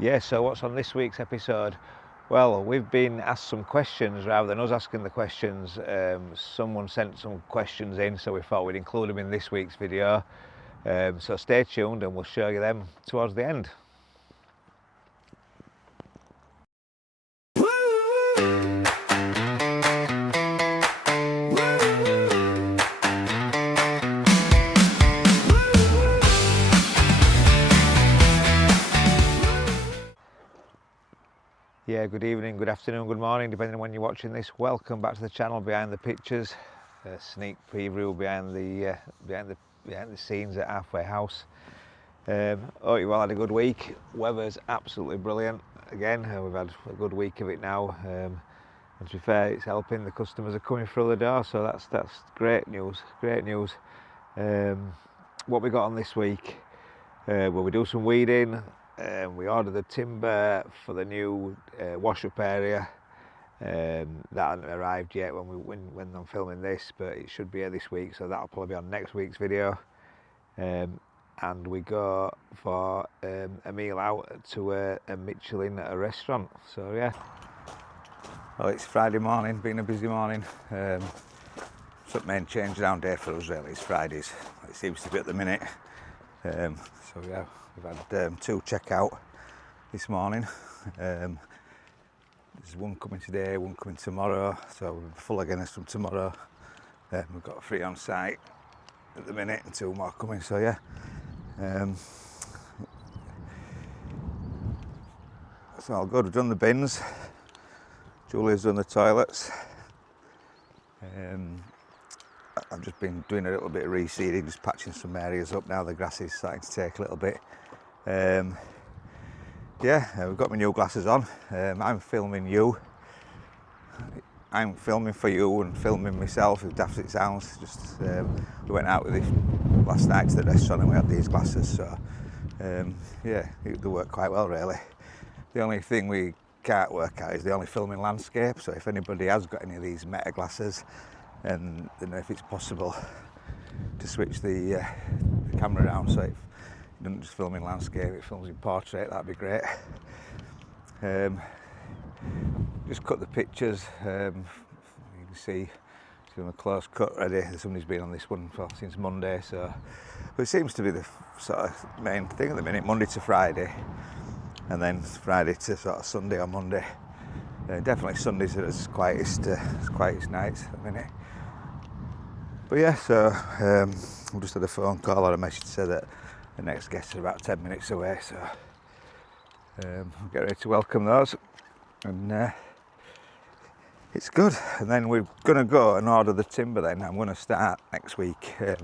Yeah, so what's on this week's episode? Well, we've been asked some questions rather than us asking the questions. Someone sent some questions in, so we thought we'd include them in this week's video. So stay tuned and we'll show you them towards the end. Yeah, good evening, good afternoon, good morning, depending on when you're watching this. Welcome back to the channel Behind the Pictures, a sneak preview behind the scenes at Halfway House. Hope you all had a good week. Weather's absolutely brilliant. Again, we've had a good week of it now. And to be fair, it's helping. The customers are coming through the door, so that's great news. Great news. What we got on this week? Well, we do some weeding. We ordered the timber for the new wash-up area. That hasn't arrived yet when I'm filming this, but it should be here this week, so that'll probably be on next week's video. And we go for a meal out to a Michelin at a restaurant. So yeah. Well, it's Friday morning, been a busy morning. It's the main change around day for us really, it's Fridays. It seems to be at the minute. So yeah, we've had 2 check out this morning. There's one coming today, one coming tomorrow, so we'll be full again from tomorrow. We've got 3 on site at the minute and 2 more coming, so yeah. It's all good. We've done the bins, Julia's done the toilets. I've just been doing a little bit of reseeding, just patching some areas up now. The grass is starting to take a little bit. Yeah, we've got my new glasses on. I'm filming you. I'm filming for you and filming myself, as daft as it sounds. Just we went out with this last night to the restaurant and we had these glasses, so yeah, they work quite well really. The only thing we can't work out is the only filming landscape, so if anybody has got any of these meta glasses, and then if it's possible to switch the camera around so it doesn't just film in landscape, it films in portrait, that'd be great. Just cut the pictures. You can see it's a close cut ready. Somebody's been on this one since Monday, so but it seems to be the sort of main thing at the minute, Monday to Friday, and then Friday to sort of Sunday or Monday. Definitely Sundays are as quietest nights at the minute. But yeah, so we just had a phone call or a message to say that the next guests are about 10 minutes away, so we'll get ready to welcome those. And it's good. And then we're going to go and order the timber then. I'm going to start next week. I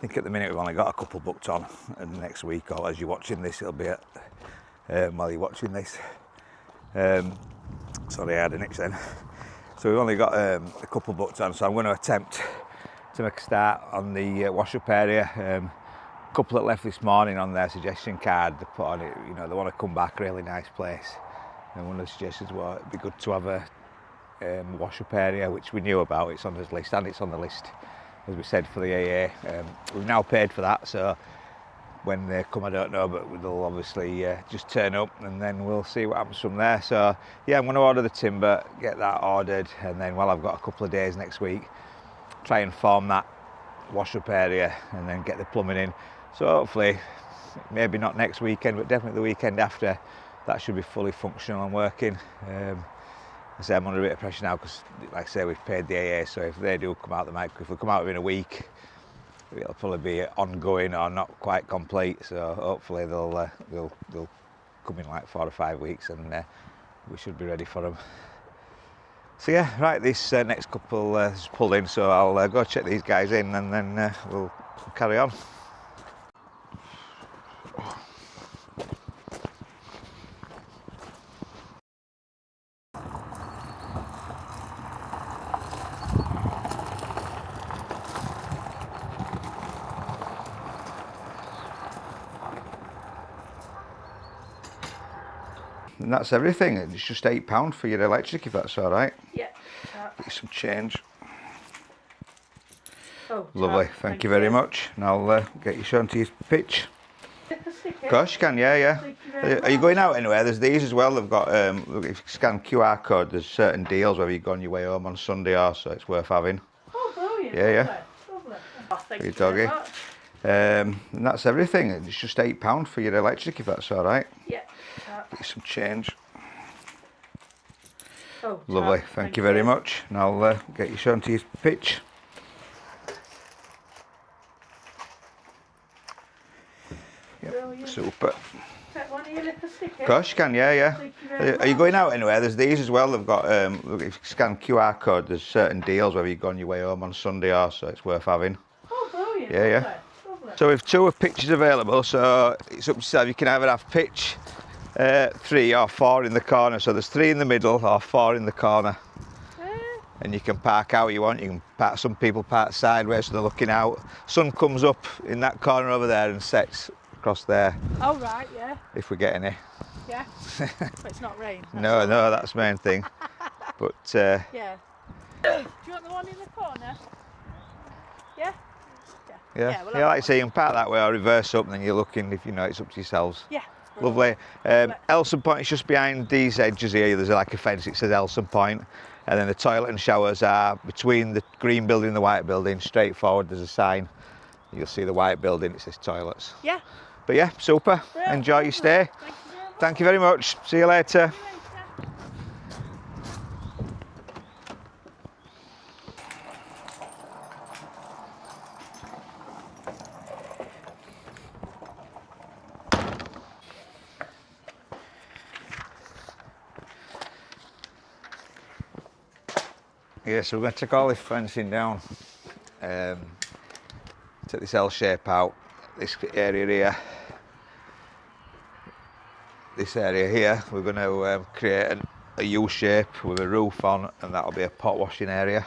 think at the minute we've only got a couple booked on, and next week, or as you're watching this, it'll be at, while you're watching this. Sorry, I had an itch then. So we've only got a couple booked on, so I'm going to attempt to make a start on the wash-up area. A couple that left this morning on their suggestion card, they put on it, you know, they want to come back, really nice place. And one of the suggestions was it'd be good to have a wash-up area, which we knew about. It's on the list, and it's on the list, as we said, for the AA. We've now paid for that, so when they come, I don't know, but they'll obviously just turn up, and then we'll see what happens from there. So yeah, I'm going to order the timber, get that ordered, and then while I've got a couple of days next week, try and form that wash-up area and then get the plumbing in. So hopefully, maybe not next weekend, but definitely the weekend after, that should be fully functional and working. I say I'm under a bit of pressure now because, like I say, we've paid the AA, so if they do come out, if they come out within a week, it'll probably be ongoing or not quite complete. So hopefully they'll come in like 4 or 5 weeks, and we should be ready for them. So yeah, right, this next couple is pulled in, so I'll go check these guys in, and then we'll carry on. And that's everything. It's just £8 for your electric, if that's all right. Yeah. Get you some change. Oh, Lovely, thank you very much. And I'll get you shown to your pitch. See ticket? Of course you can, yeah. Are you going out anywhere? There's these as well. They've got, look, if you scan QR code, there's certain deals whether you go on your way home on Sunday or so. It's worth having. Oh, brilliant. Yeah. Lovely. Oh, thank you doggy. very much. And that's everything. It's just £8 for your electric, if that's all right. Yeah. Get you some change. Oh, Lovely. Thank you very much. And I'll get you shown to your pitch. Yep. Super. Take one of your little stickers? Of course you can, yeah. Are you going out anywhere? There's these as well. They've got, look, if you scan QR code, there's certain deals whether you go on your way home on Sunday or so. It's worth having. Oh, brilliant. Yeah. Lovely. So we've 2 pitches available, so it's up to yourself. You can either have pitch 3 or 4 in the corner. So there's 3 in the middle or 4 in the corner. And you can park how you want. You can park, some people park sideways so they're looking out. Sun comes up in that corner over there and sets across there. Oh, right, yeah. If we get any. Yeah. But it's not rain. No, that's the main thing. But yeah. Do you want the one in the corner? Yeah? Yeah, like I say, you can park that way or reverse up and then you're looking, if you know, it's up to yourselves. Yeah. Lovely. Elson Point is just behind these edges here. There's like a fence, it says Elson Point. And then the toilet and showers are between the green building and the white building. Straight forward, there's a sign. You'll see the white building, it says toilets. Yeah. But yeah, super. Brilliant. Enjoy your stay. Thank you very much. See you later. Yeah, so we're going to take all this fencing down, take this L shape out, this area here, we're going to create a U shape with a roof on, and that'll be a pot washing area.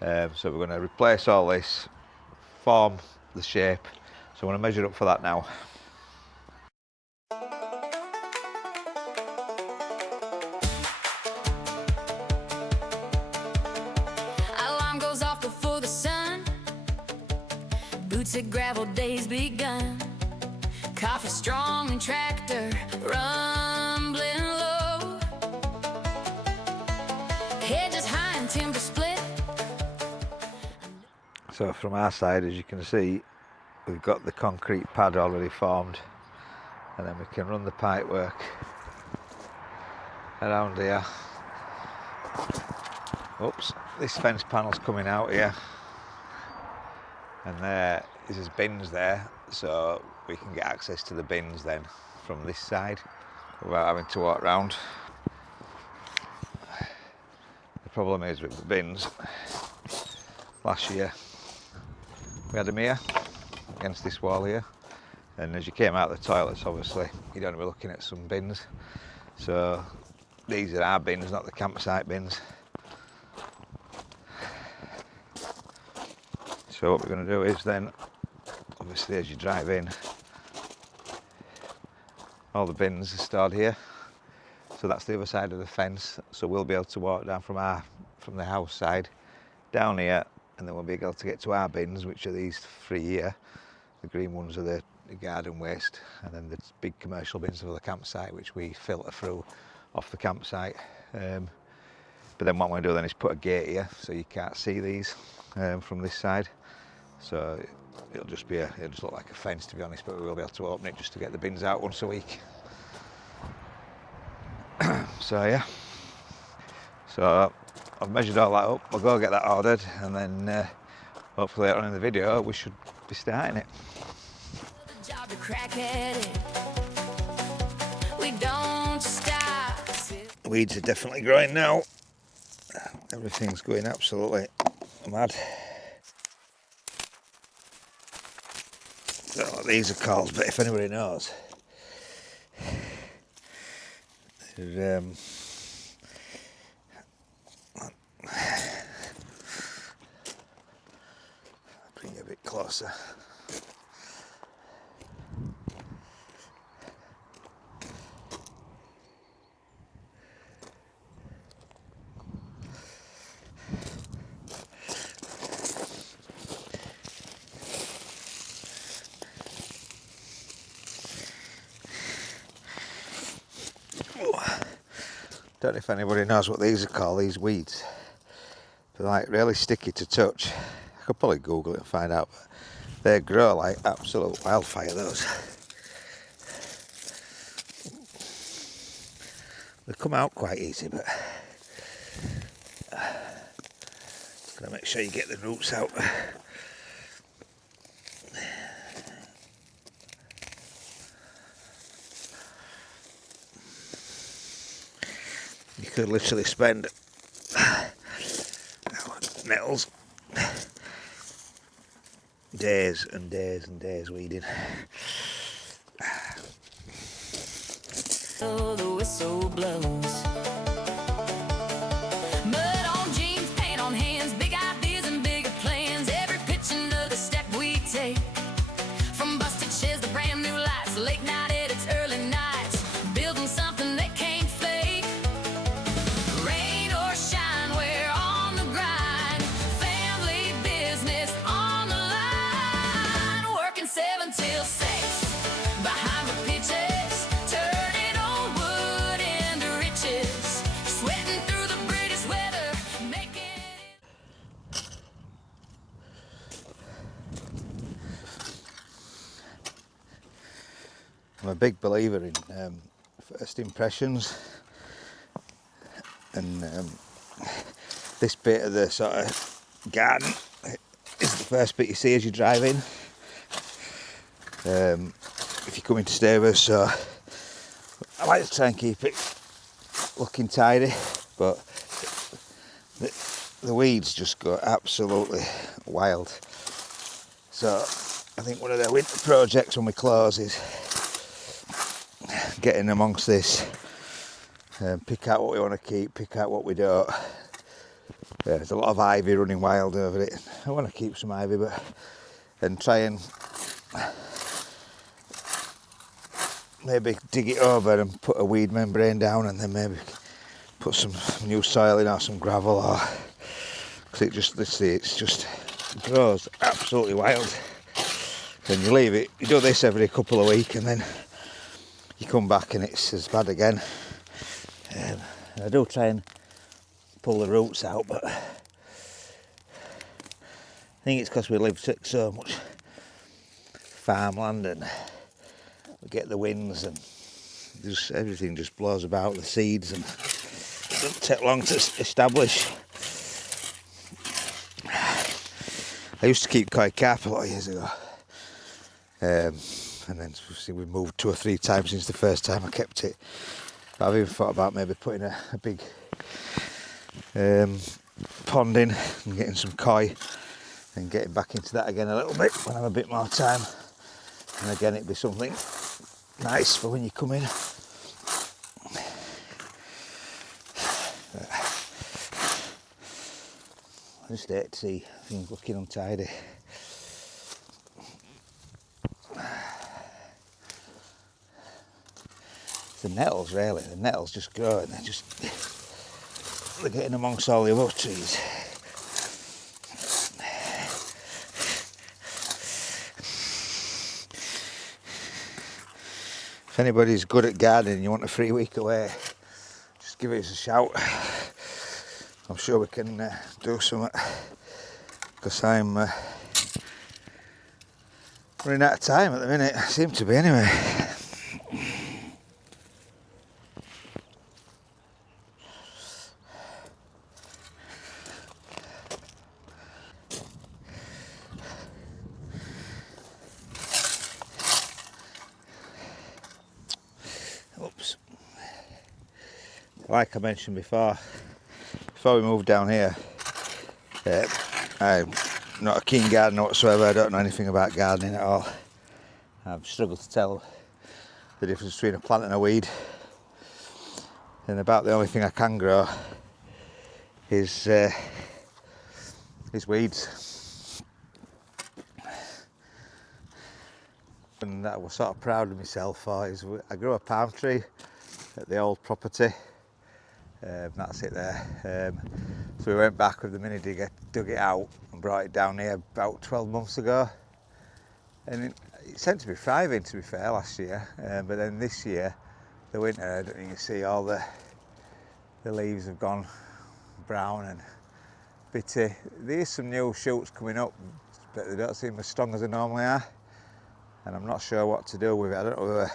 So we're going to replace all this, form the shape, so I'm going to measure up for that now. At gravel days begun, coffee strong and tractor rumbling low, hedges high and timber split. So from our side, as you can see, we've got the concrete pad already formed, and then we can run the pipe work around here. Oops, this fence panel's coming out here, and there is his bins there, so we can get access to the bins then from this side without having to walk round. The problem is with the bins, last year we had them here against this wall here, and as you came out of the toilets, obviously you're going to be looking at some bins. So these are our bins, not the campsite bins. So what we're going to do is then, obviously as you drive in, all the bins are stored here. So that's the other side of the fence. So we'll be able to walk down from the house side down here, and then we'll be able to get to our bins, which are these 3 here. The green ones are the garden waste, and then the big commercial bins for the campsite, which we filter through off the campsite. But then what I'm going to do then is put a gate here, so you can't see these from this side. So it'll just look like a fence, to be honest, but we will be able to open it just to get the bins out once a week. So yeah, so I've measured all that up. I'll go get that ordered, and then hopefully later on in the video we should be starting it. Weeds are definitely growing now. Everything's going absolutely mad. I don't know what these are called, but if anybody knows, they're, bring it a bit closer. Don't know if anybody knows what these are called, these weeds. They're like really sticky to touch. I could probably Google it and find out, but they grow like absolute wildfire, those. They come out quite easy, but gotta make sure you get the roots out. You could literally spend nettles days and days and days weeding. So the whistle blows. Mud on jeans, paint on hands, big ideas and bigger plans. Every pitch another step we take. From busted chairs to brand new lights, late night edits, early nights, building something that can't fake. Rain or shine, we're on the grind. Family business on the line. Working 7 till 6 behind the pitches, turning old wood into riches. Sweating through the British weather, making it. I'm a big believer in first impressions, and this bit of the sort of garden is the first bit you see as you drive in. If you come in to stay with us, so I like to try and keep it looking tidy, but the weeds just go absolutely wild. So I think one of the winter projects when we close is getting amongst this, pick out what we want to keep, pick out what we don't. There's a lot of ivy running wild over it. I want to keep some ivy, but and try and maybe dig it over and put a weed membrane down, and then maybe put some new soil in or some gravel, or because it just, let's see, it's just grows absolutely wild. Then you leave it, you do this every couple of weeks, and then you come back and it's as bad again. I do try and pull the roots out, but I think it's because we live so much farmland and we get the winds and just everything just blows about, the seeds, and it doesn't take long to establish. I used to keep koi carp a lot of years ago, and then we moved 2 or 3 times since the first time I kept it. But I've even thought about maybe putting a big pond in and getting some koi and getting back into that again a little bit when I have a bit more time. And again, it'd be something nice for when you come in. I just hate to see things looking untidy. The nettles, really. The nettles just grow and they're getting amongst all the other trees. If anybody's good at gardening and you want a free week away, just give us a shout. I'm sure we can do something, because I'm running out of time at the minute. I seem to be anyway. Oops. Like I mentioned before we moved down here, I'm not a keen gardener whatsoever. I don't know anything about gardening at all. I've struggled to tell the difference between a plant and a weed, and about the only thing I can grow is weeds. And that I was sort of proud of myself for is I grew a palm tree at the old property. That's it there. So we went back with the mini digger, dug it out and brought it down here about 12 months ago. And it seemed to be thriving, to be fair, last year. But then this year, the winter, you can see all the the leaves have gone brown and bitty. There is some new shoots coming up, but they don't seem as strong as they normally are, and I'm not sure what to do with it. I don't know whether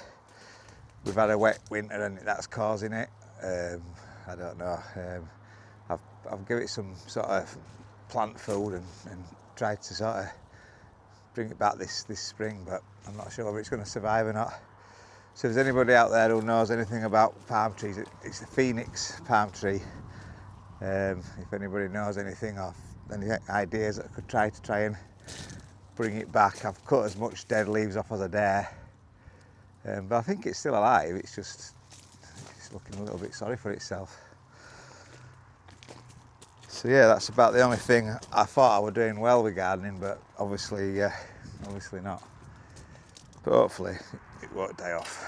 we've had a wet winter and that's causing it. I don't know. I've given it some sort of plant food and tried to sort of bring it back this spring, but I'm not sure whether it's going to survive or not. So if there's anybody out there who knows anything about palm trees, it's the Phoenix palm tree. If anybody knows anything or any ideas that I could try and bring it back. I've cut as much dead leaves off as I dare, but I think it's still alive. It's just looking a little bit sorry for itself. So yeah, that's about the only thing. I thought I was doing well with gardening, but obviously not. But hopefully it won't die off.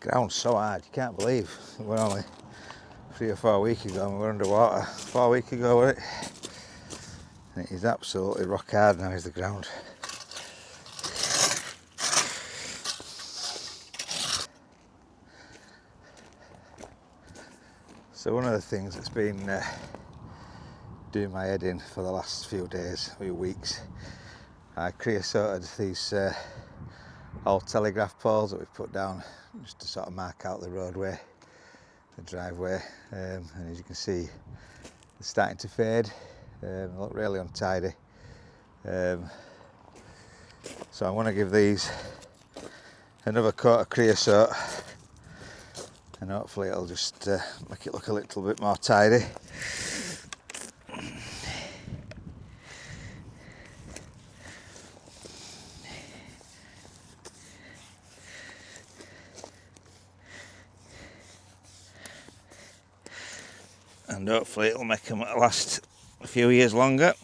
Ground's so hard, you can't believe we're only 3 or 4 weeks ago and we were underwater. 4 weeks ago, wasn't it? And it is absolutely rock hard now, is the ground. So one of the things that's been doing my head in for the last few days, few weeks, I creosoted these old telegraph poles that we've put down just to sort of mark out the roadway, the driveway, and as you can see, they're starting to fade. They look really untidy. So I want to give these another coat of creosote, and hopefully it'll just make it look a little bit more tidy. And hopefully it'll make them last a few years longer.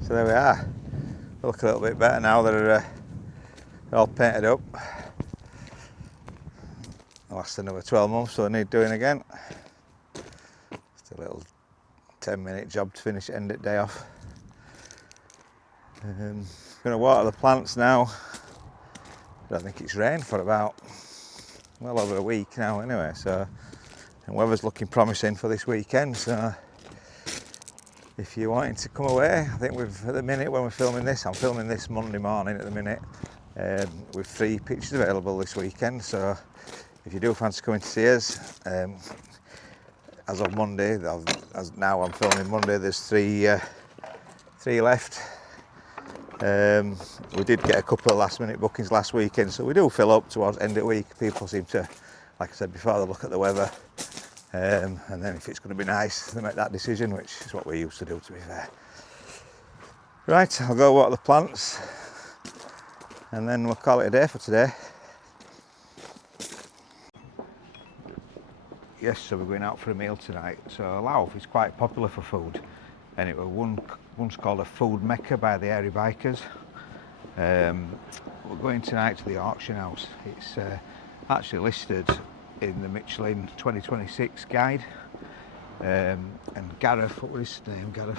So there we are. They look a little bit better now. They're all painted up. They'll last another 12 months, so they need doing again. Just a little 10-minute job to finish it, end it day off. I'm going to water the plants now. I don't think it's rained for about well over a week now anyway, so and weather's looking promising for this weekend, so if you're wanting to come away, I think at the minute when we're filming this, I'm filming this Monday morning at the minute, with 3 pitches available this weekend, so if you do fancy coming to see us, as of Monday, as now I'm filming Monday, there's 3 left. We did get a couple of last minute bookings last weekend, so we do fill up towards end of the week. People seem to, like I said before, they look at the weather, and then if it's going to be nice, they make that decision, which is what we used to do, to be fair. Right, I'll go water the plants, and then we'll call it a day for today. Yes, so we're going out for a meal tonight. So Louth is quite popular for food, and it was once called a food mecca by the hairy bikers. We're going tonight to the auction house. It's actually listed in the Michelin 2026 guide. And Gareth, what was his name? Gareth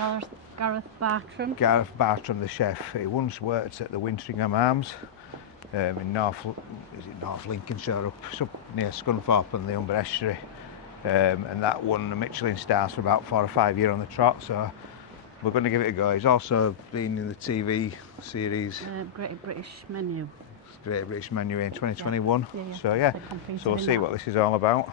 Bartram. Gareth Bartram, the chef. He once worked at the Wintringham Arms in North Lincolnshire, up near Scunthorpe and the Humber Estuary. And that won the Michelin stars for about 4 or 5 years on the trot. So we're going to give it a go. He's also been in the TV series Great British Menu. Great British Menu in 2021. Yeah. So yeah, so we'll see what this is all about.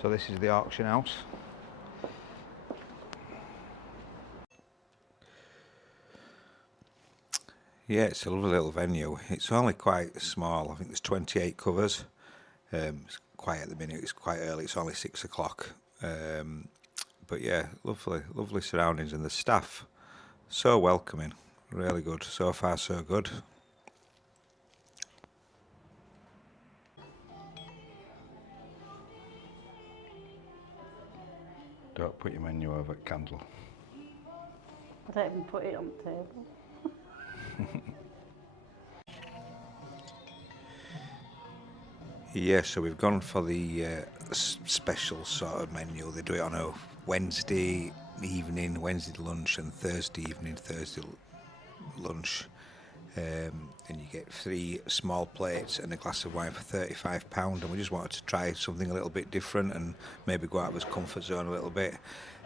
So this is the auction house. Yeah, it's a lovely little venue. It's only quite small. I think there's 28 covers. It's quiet at the minute. It's quite early. It's only 6 o'clock. But yeah, lovely surroundings, and the staff so welcoming. Really good. So far, so good. Don't put your menu over candle. I don't even put it on the table. Yeah, so we've gone for the special sort of menu. They do it on a Wednesday evening, Wednesday lunch, and Thursday evening, Thursday lunch. And you get 3 small plates and a glass of wine for £35, and we just wanted to try something a little bit different and maybe go out of his comfort zone a little bit.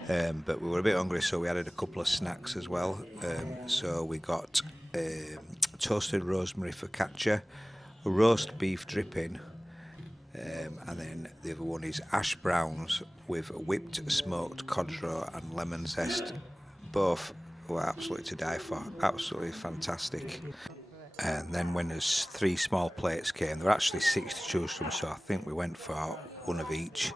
But we were a bit hungry, so we added a couple of snacks as well. So we got toasted rosemary focaccia, roast beef dripping, and then the other one is ash browns with whipped smoked cod roe and lemon zest. Both were absolutely to die for, absolutely fantastic. And then when there's 3 small plates came, there were actually 6 to choose from, so I think we went for one of each,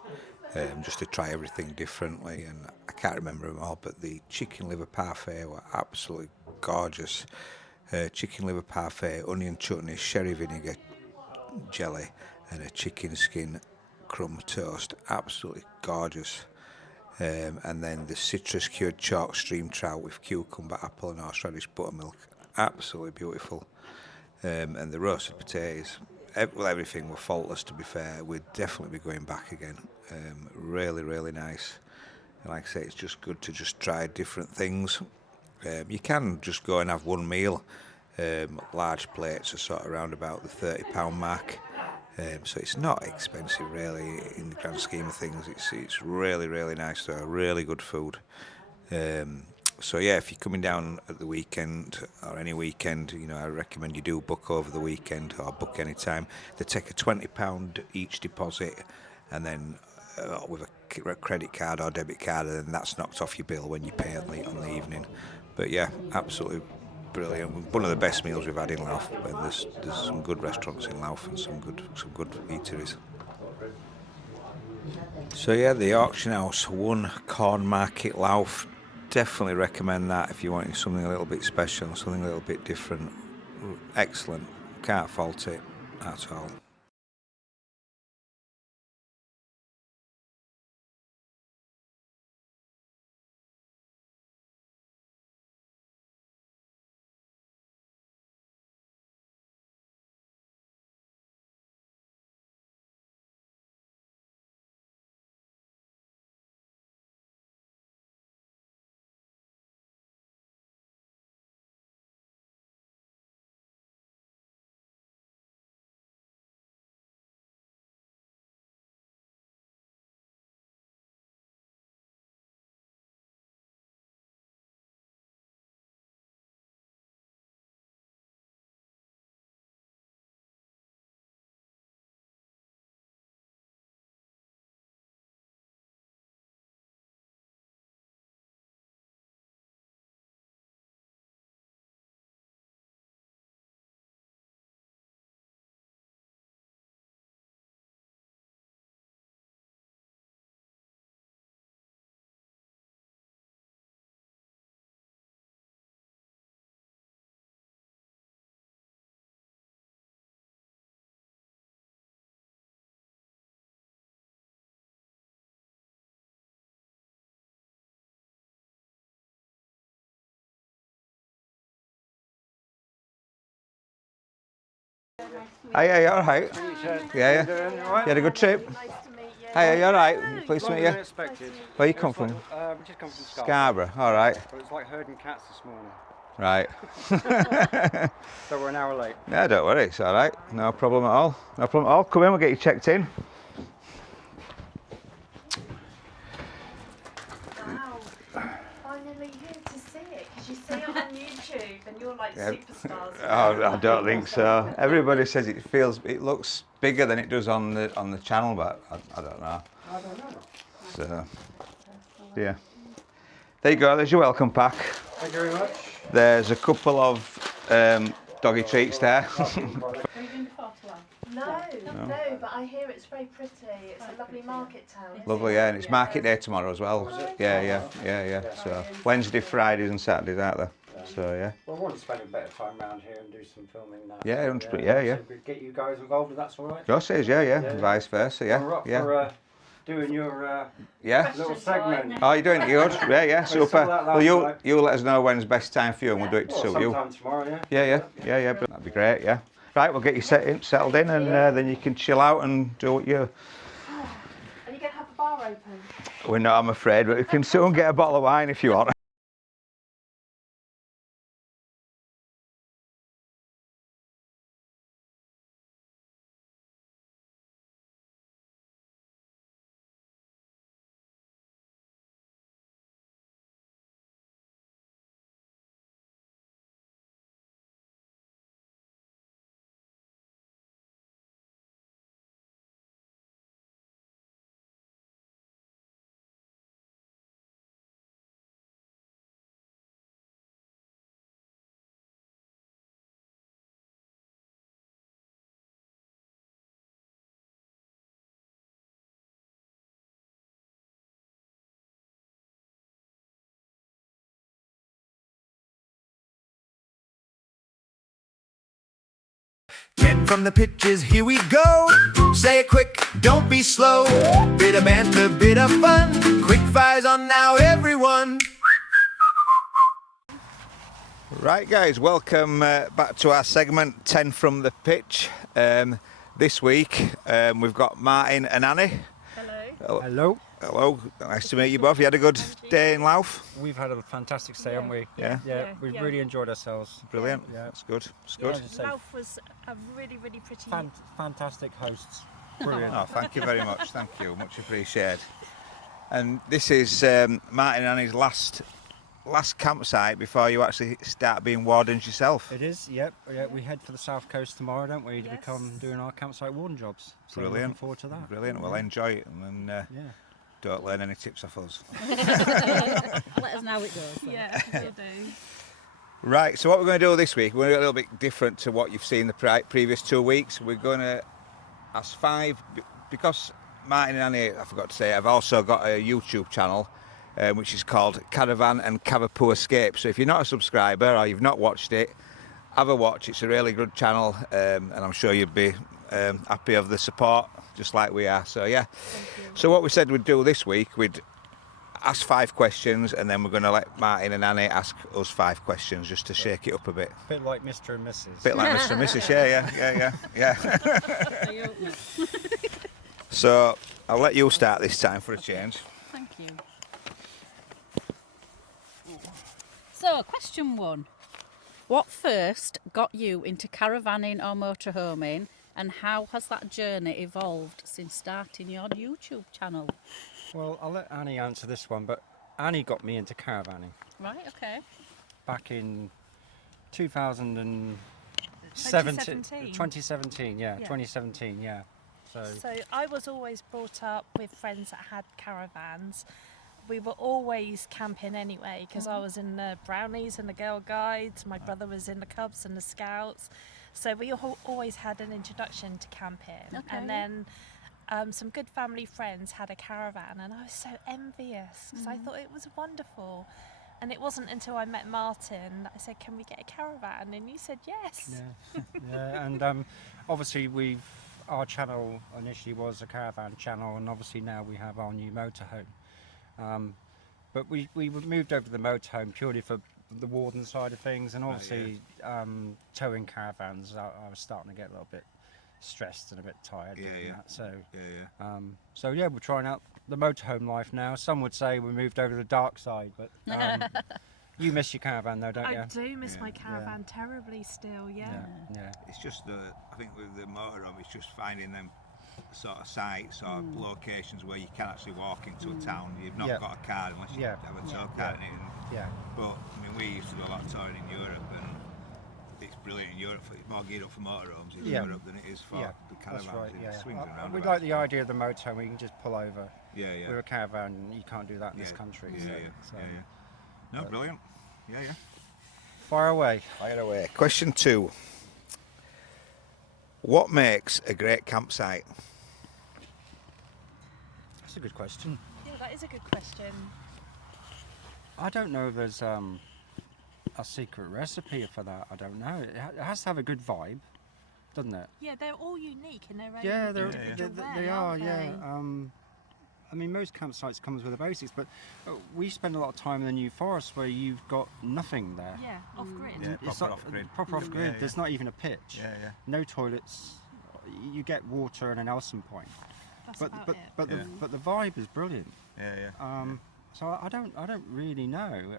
just to try everything differently. And I can't remember them all, but the chicken liver parfait were absolutely gorgeous. Chicken liver parfait, onion chutney, sherry vinegar jelly, and a chicken skin crumb toast, absolutely gorgeous. And then the citrus cured chalk stream trout with cucumber, apple and horseradish buttermilk, absolutely beautiful. And the roasted potatoes, everything were faultless, to be fair. We'd definitely be going back again. Really nice. And like I say, it's just good to just try different things. You can just go and have one meal. Large plates are sort of around about the £30 mark. So it's not expensive really in the grand scheme of things. It's really nice though, really good food. So yeah, if you're coming down at the weekend or any weekend, you know, I recommend you do book over the weekend or book any time. They take a £20 each deposit, and then with a credit card or debit card, and then that's knocked off your bill when you pay it late on the evening. But yeah, absolutely brilliant. One of the best meals we've had in Louth. And there's some good restaurants in Louth and some good eateries. So yeah, the auction house, 1 Corn Market Louth. Definitely recommend that if you're wanting something a little bit special, something a little bit different. Excellent. Can't fault it at all. Hey, you alright? Yeah. You had a good trip? Nice to meet you. Hey, you alright? Pleased to meet you. Where you come from? Just come from Scarborough, alright. But it's like herding cats this morning. Right. So we're an hour late. Yeah, don't worry, it's alright. No problem at all. No problem at all. Come in, we'll get you checked in. Wow. Finally here to see it, because you see it on YouTube and you're like superstars. Oh, I don't think so. Everybody says it looks bigger than it does on the channel, but I don't know. I don't know. So, yeah. There you go, there's your welcome pack. Thank you very much. There's a couple of doggy treats there. Have you been before to one? No, but I hear it's very pretty. It's a lovely market town. Lovely, yeah, and it's market day tomorrow as well. Yeah. So Wednesday, Fridays and Saturdays, aren't there? So yeah. Well, I want to spend a bit of time around here and do some filming. That. Yeah, 100%. Yeah. So we get you guys involved if that's all right. Josh says, yeah. Vice versa, We're up yeah. for doing your Yeah. little segment. Oh, you're doing it good? Yeah, super. that Well, last you let us know when's best time for you and we'll do it to Well, suit you. sometime tomorrow, yeah. Yeah. That'd be great, yeah. Right, we'll get you settled in and then you can chill out and do what you... Are you going to have a bar open? We're not, I'm afraid, but we can soon get a bottle of wine if you want. Get from the pitches, here we go. Say it quick, don't be slow. Bit of banter, bit of fun. Quick fires on now, everyone. Right guys, welcome back to our segment 10 from the pitch. This week we've got Martin and Annie. Hello. Hello, nice to meet you both. You had a good day in Louth? We've had a fantastic stay, haven't we? Yeah. We've really enjoyed ourselves. Brilliant. Yeah. It's good. It's good. Louth was a really, really pretty... Fantastic hosts. Brilliant. Oh, thank you very much. Thank you. Much appreciated. And this is Martin and Annie's last campsite before you actually start being wardens yourself. It is, yep. Yeah, we head for the south coast tomorrow, don't we, to become doing our campsite warden jobs. So Brilliant. Looking forward to that. Brilliant. Well, enjoy it and don't learn any tips off us. Let us know how it goes. So. Yeah, will do. Right, so what we're going to do this week, we're going to do a little bit different to what you've seen the previous 2 weeks. We're going to ask 5, because Martin and Annie, I forgot to say, I've also got a YouTube channel which is called Caravan and Cavapoo Escape. So if you're not a subscriber or you've not watched it, have a watch. It's a really good channel and I'm sure you'd be happy of the support, just like we are. So yeah. So what we said we'd do this week, we'd ask 5 questions and then we're going to let Martin and Annie ask us 5 questions just to shake it up a bit. A bit like Mr. and Mrs. Bit like Mr. and Mrs. Yeah. So I'll let you start this time for a change. Thank you. So, question 1. What first got you into caravanning or motorhoming, and how has that journey evolved since starting your YouTube channel? Well, I'll let Annie answer this one, but Annie got me into caravanning Right, okay. back in 2017, yeah. 2017, yeah. So I was always brought up with friends that had caravans. We were always camping anyway, because I was in the Brownies and the Girl Guides. My brother was in the Cubs and the Scouts. So we always had an introduction to camping. Okay. And then some good family friends had a caravan, and I was so envious because I thought it was wonderful. And it wasn't until I met Martin that I said, "Can we get a caravan?" And you said yes. Yeah, and obviously our channel initially was a caravan channel, and obviously now we have our new motorhome. But we moved over to the motorhome purely for the warden side of things, and obviously towing caravans, I was starting to get a little bit stressed and a bit tired doing that. So we're trying out the motorhome life now. Some would say we moved over to the dark side, but you miss your caravan though, don't you? I do miss my caravan terribly still, yeah. It's just I think with the motorhome, it's just finding them sort of sites or locations where you can actually walk into a town. You've not got a car unless you have a tow car in it. But I mean, we used to do a lot of touring in Europe, and it's brilliant in Europe. It's more geared up for motorhomes in Europe than it is for the caravans. That's right, It swings around. we like the idea of the motorhome where you can just pull over. With a caravan, you can't do that in this country. No, brilliant. Fire away. Fire away. Question 2. What makes a great campsite? That's a good question. Yeah, that is a good question. I don't know if there's a secret recipe for that. I don't know. It has to have a good vibe, doesn't it? Yeah, they're all unique in their own Yeah, individual way, they are. aren't Yeah. they? I mean, most campsites comes with the basics, but we spend a lot of time in the New Forest where you've got nothing there. Yeah, off grid. Yeah, It's proper not- off-grid. Proper off grid. Yeah, yeah. There's not even a pitch. Yeah, yeah. No toilets. You get water and an Elson point. That's But about but it. but Yeah. the vibe is brilliant. Yeah, yeah. So I don't really know.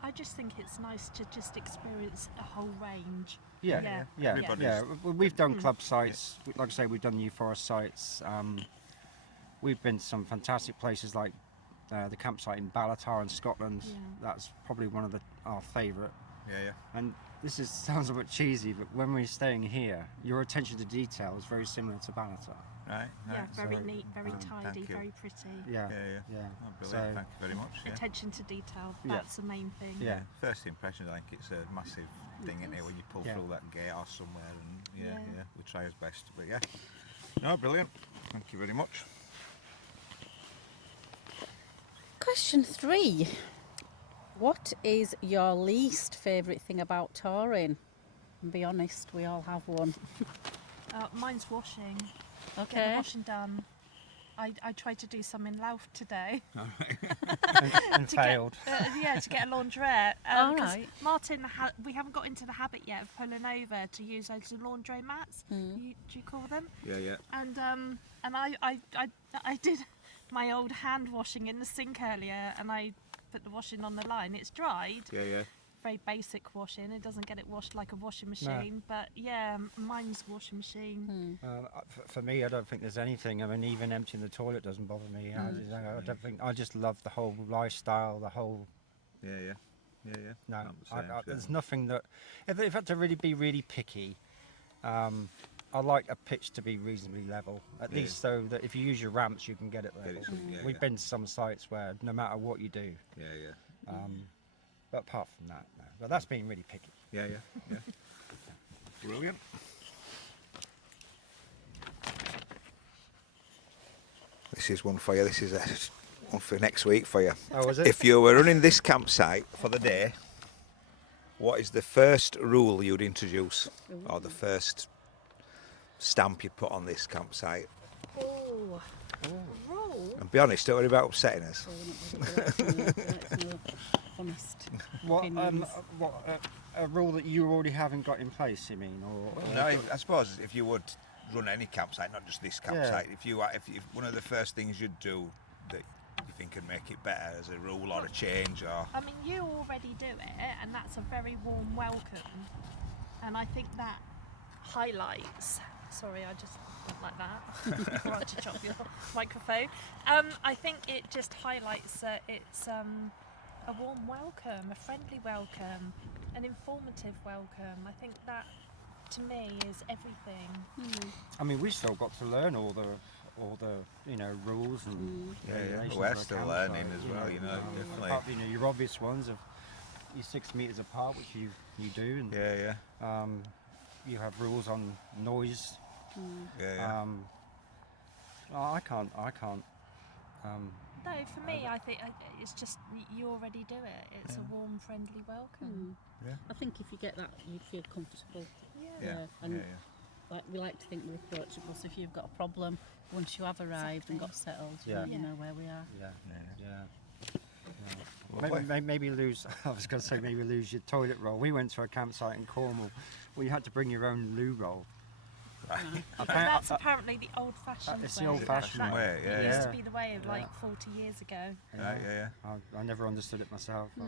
I just think it's nice to just experience a whole range. Yeah, Yeah. yeah, Everybody's- yeah. We've done club sites. Like I say, we've done New Forest sites. We've been to some fantastic places like the campsite in Ballatar in Scotland. Yeah. That's probably one of our favourite. Yeah, yeah. And this sounds a bit cheesy, but when we're staying here, your attention to detail is very similar to Ballatar. Right, Yeah, right. very so, neat, very tidy, thank you. very pretty. Yeah, Yeah, yeah. yeah. Oh, brilliant. So, Thank you very much. Yeah. Attention to detail, Yeah. that's the main thing. Yeah. First impressions, I think it's a massive thing in here when you pull Yeah. through that gate or somewhere, and yeah, Yeah. yeah, we try as best. But yeah, no, brilliant. Thank you very much. Question 3. What is your least favourite thing about touring? And be honest, we all have one. Mine's washing. Get the Okay. washing done. I tried to do some in Louth today. and to get- failed. To get a laundrette. All 'Cause right. Martin, we haven't got into the habit yet of pulling over to use those laundry mats. Do you call them? Yeah, yeah. And I did my old hand washing in the sink earlier, and I put the washing on the line. It's dried. Yeah, yeah. Very basic washing. It doesn't get it washed like a washing machine, but yeah, mine's washing machine. For me, I don't think there's anything. I mean, even emptying the toilet doesn't bother me. I don't think. I just love the whole lifestyle, the whole. Yeah, yeah. Yeah, yeah. No, I'm the same, there's yeah. nothing that. If I had to really be really picky, I like a pitch to be reasonably level. At Yeah. least so that if you use your ramps, you can get it level. Yeah, We've yeah. been to some sites where no matter what you do, Yeah, yeah. but apart from that, no. But that's being really picky. Yeah, yeah. Yeah. Brilliant. This is one for you. This is one for next week for you. Oh, was it? If you were running this campsite for the day, what is the first rule you'd introduce, or the first stamp you'd put on this campsite? Oh, roll. And be honest, don't worry about upsetting us. Honest. What, opinions. a rule that you already haven't got in place, you mean? Or No, I suppose if you would run any campsite, not just this campsite, if one of the first things you'd do that you think could make it better as a rule or a change, or I mean, you already do it, and that's a very warm welcome. And I think that highlights. Sorry, I just went like that. Right to chop your microphone. I think it just highlights that it's a warm welcome, a friendly welcome, an informative welcome. I think that, to me, is everything. I mean, we still got to learn all the rules and yeah, regulations we're of a still learning campsite, as well, definitely. apart, your obvious ones of you're 6 meters apart, which you do, and Yeah, yeah, you have rules on noise. yeah, yeah. I can't. No, for me, I think it's just you already do it. It's a warm, friendly welcome. I think if you get that, you'd feel comfortable. yeah, and yeah, like we like to think we're approachable. So if you've got a problem, once you have arrived and got settled, Yeah. you know where we are. Lovely. Maybe lose. I was going to say maybe lose your toilet roll. We went to a campsite in Cornwall where you had to bring your own loo roll. But that's apparently the old-fashioned way. It's the old-fashioned That way, yeah, used yeah. to be the way of like 40 years ago. Right, yeah, I never understood it myself. yeah.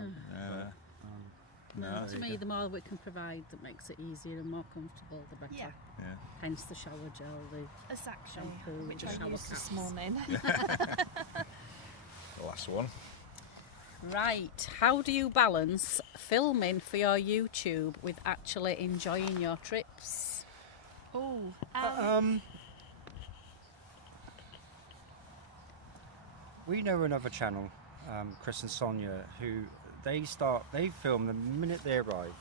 No, No, to you me, do. the more we can provide that makes it easier and more comfortable, the better. Yeah, Yeah. Hence the shower gel, exactly. Shampoo, Which the I shower used this caps. morning. The last one. Right, how do you balance filming for your YouTube with actually enjoying your trips? Oh, We know another channel, Chris and Sonia, who they film the minute they arrive.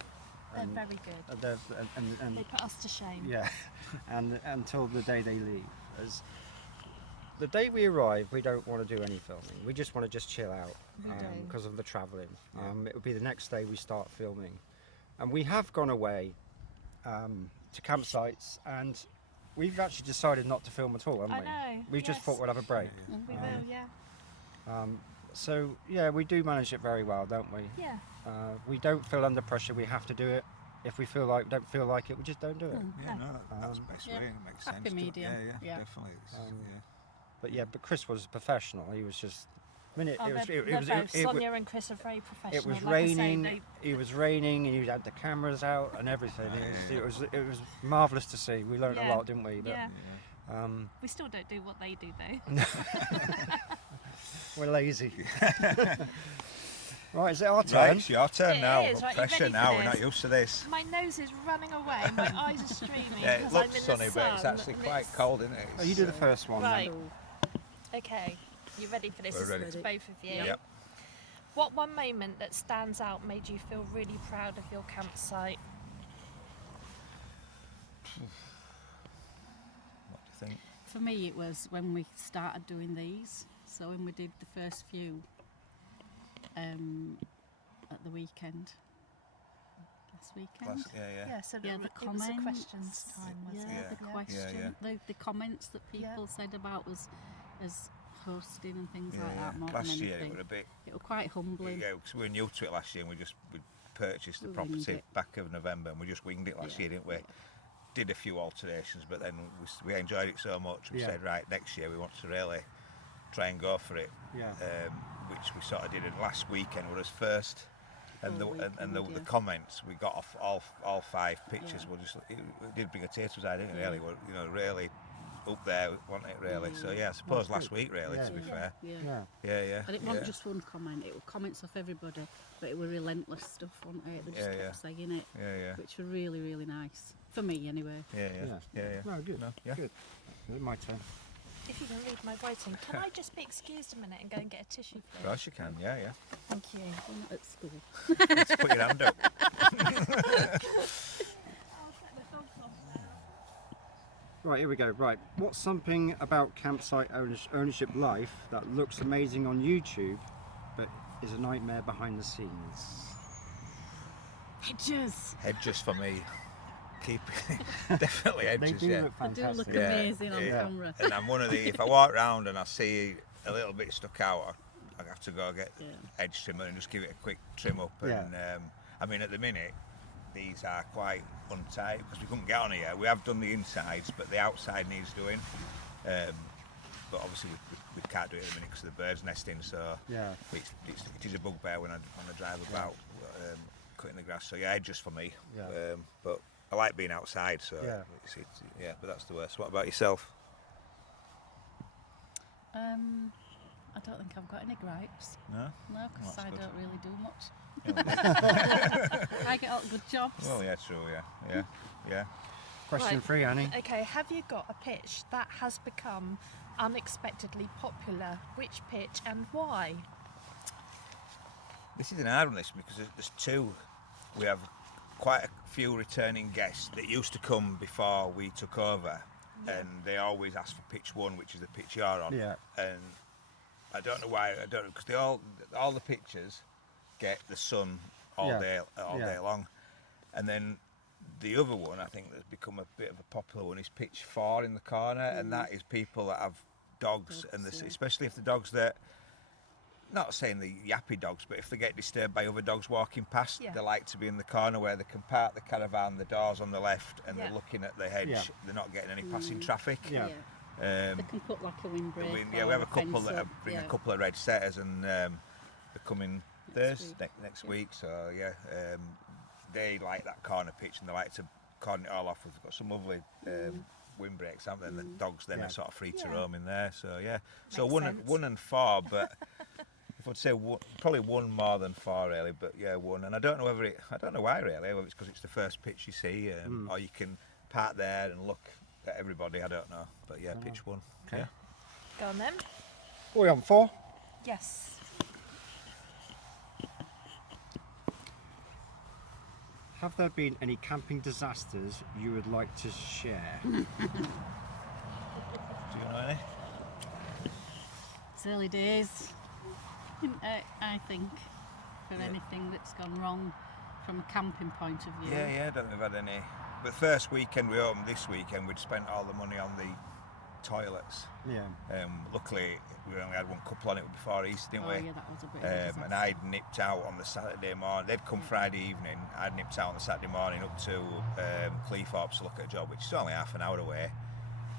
They're and- very good. and They put us to shame. yeah, and until the day they leave. As the day we arrive, we don't want to do any filming. We just want to just chill out We do. because of the travelling. It would be the next day we start filming, and we have gone away to campsites, and we've actually decided not to film at all, haven't I we? know, We just yes. thought we'd have a break. We will, yeah. So yeah, we do manage it very well, don't we? Yeah. We don't feel under pressure. We have to do it. If we don't feel like it, we just don't do it. Yeah, no, that's the best yeah. way. It makes Happy sense. medium, yeah. Definitely. But Chris was a professional. He was just. I mean, Sonia and Chris are very professional. it was like I say, raining. It was raining, and you had the cameras out and everything. It was marvelous to see. We learned a Yeah. lot, didn't we? But, yeah. We still don't do what they do though. we're lazy. Right, is it our turn? Right, it's your turn It now. is, right, you Pressure ready for now. We're this? not used to this. My nose is running away. My eyes are streaming. Yeah, it because looks I'm in sunny, the but it's sun, actually and quite it's- cold, isn't it? Oh, you do the first one. Right. So, Okay, you ready for this? We're ready. It's both of you. Yep. What one moment that stands out made you feel really proud of your campsite? What do you think? for me, it was when we started doing these. So when we did the first few at the weekend. Last weekend. Yeah, so Yeah, it was a comments. questions time, was Yeah, it? the question, the comments that people said about us as hosting and things like that more Last than year anything. it was a bit. It was quite humbling. Yeah, because we were new to it last year, and we purchased the We winged property it. back of November, and we just winged it last year, didn't we? Did a few alterations, but then we enjoyed it so much. We said, right, next year we want to really try and go for it. Yeah. Which we sort of did. And last weekend was first. And Full the weekend, comments we got off all 5 pictures were just it did bring a tear to his eye, didn't it? Really, were really up there, wasn't it? Really. So yeah, I suppose last week, really, to be fair. Yeah. And it wasn't just one comment; it was comments off everybody, but it was relentless stuff, wasn't it? They just kept saying it, which were really, really nice for me, anyway. Yeah. No, good. No, yeah. Good. My turn. If you can read my writing, can I just be excused a minute and go and get a tissue, Of please? course you can. Yeah. Thank you. We're not at school. Let's put your hand up. Right, here we go. Right, what's something about campsite ownership life that looks amazing on YouTube, but is a nightmare behind the scenes? Hedges. Hedges for me. Definitely hedges. They do yeah. look They do fantastic. look amazing on camera. And I'm one of the. If I walk around and I see a little bit stuck out, I have to go get edge trimmer and just give it a quick trim up. And I mean, at the minute, these are quite untight because we couldn't get on here. We have done the insides, but the outside needs doing. But obviously we can't do it at the minute because of the birds nesting. So it is a bugbear when I drive about cutting the grass. So yeah, edges for me. But I like being outside. So but that's the worst. What about yourself? I don't think I've got any gripes. No. No, because That's I good. don't really do much. I get all the good jobs. Well, yeah, true. Yeah. Question Right. 3, Annie. Okay, have you got a pitch that has become unexpectedly popular? Which pitch and why? This is an hard one, this, because there's 2. We have quite a few returning guests that used to come before we took over, and they always ask for pitch 1, which is the pitch you're on. Yeah. And I don't know why. I don't know, because all the pictures get the sun all day long, and then the other one I think that's become a bit of a popular one is pitch 4 in the corner, and that is people that have dogs and especially if the dogs that. Not saying the yappy dogs, but if they get disturbed by other dogs walking past, they like to be in the corner where they can park the caravan, the doors on the left, and they're looking at the hedge. Yeah. They're not getting any passing traffic. Yeah. They can put like a windbreak. We have a couple that bring a couple of red setters, and they're coming next week. So they like that corner pitch, and they like to cordon it all off. We've got some lovely windbreaks, haven't they? And the dogs then are sort of free to roam in there. So so Makes 1 and 4, but. If I'd say probably 1 more than 4 really, but 1. And I don't know I don't know why really, whether it's because it's the first pitch you see, or you can park there and look at everybody. I don't know, but pitch 1. Okay. Yeah. Go on then. What are we on 4? Yes. Have there been any camping disasters you would like to share? Do you know any? It's early days, I think, for anything that's gone wrong from a camping point of view. Yeah, I don't think we've had any. But first weekend we opened this weekend, we'd spent all the money on the toilets. Yeah. Luckily, we only had one couple on it before Easter, didn't Oh, we? yeah, that was a bit of a disaster. And I'd nipped out on the Saturday morning. They'd come Friday evening. I'd nipped out on the Saturday morning up to Cleethorpes to look at a job, which is only half an hour away.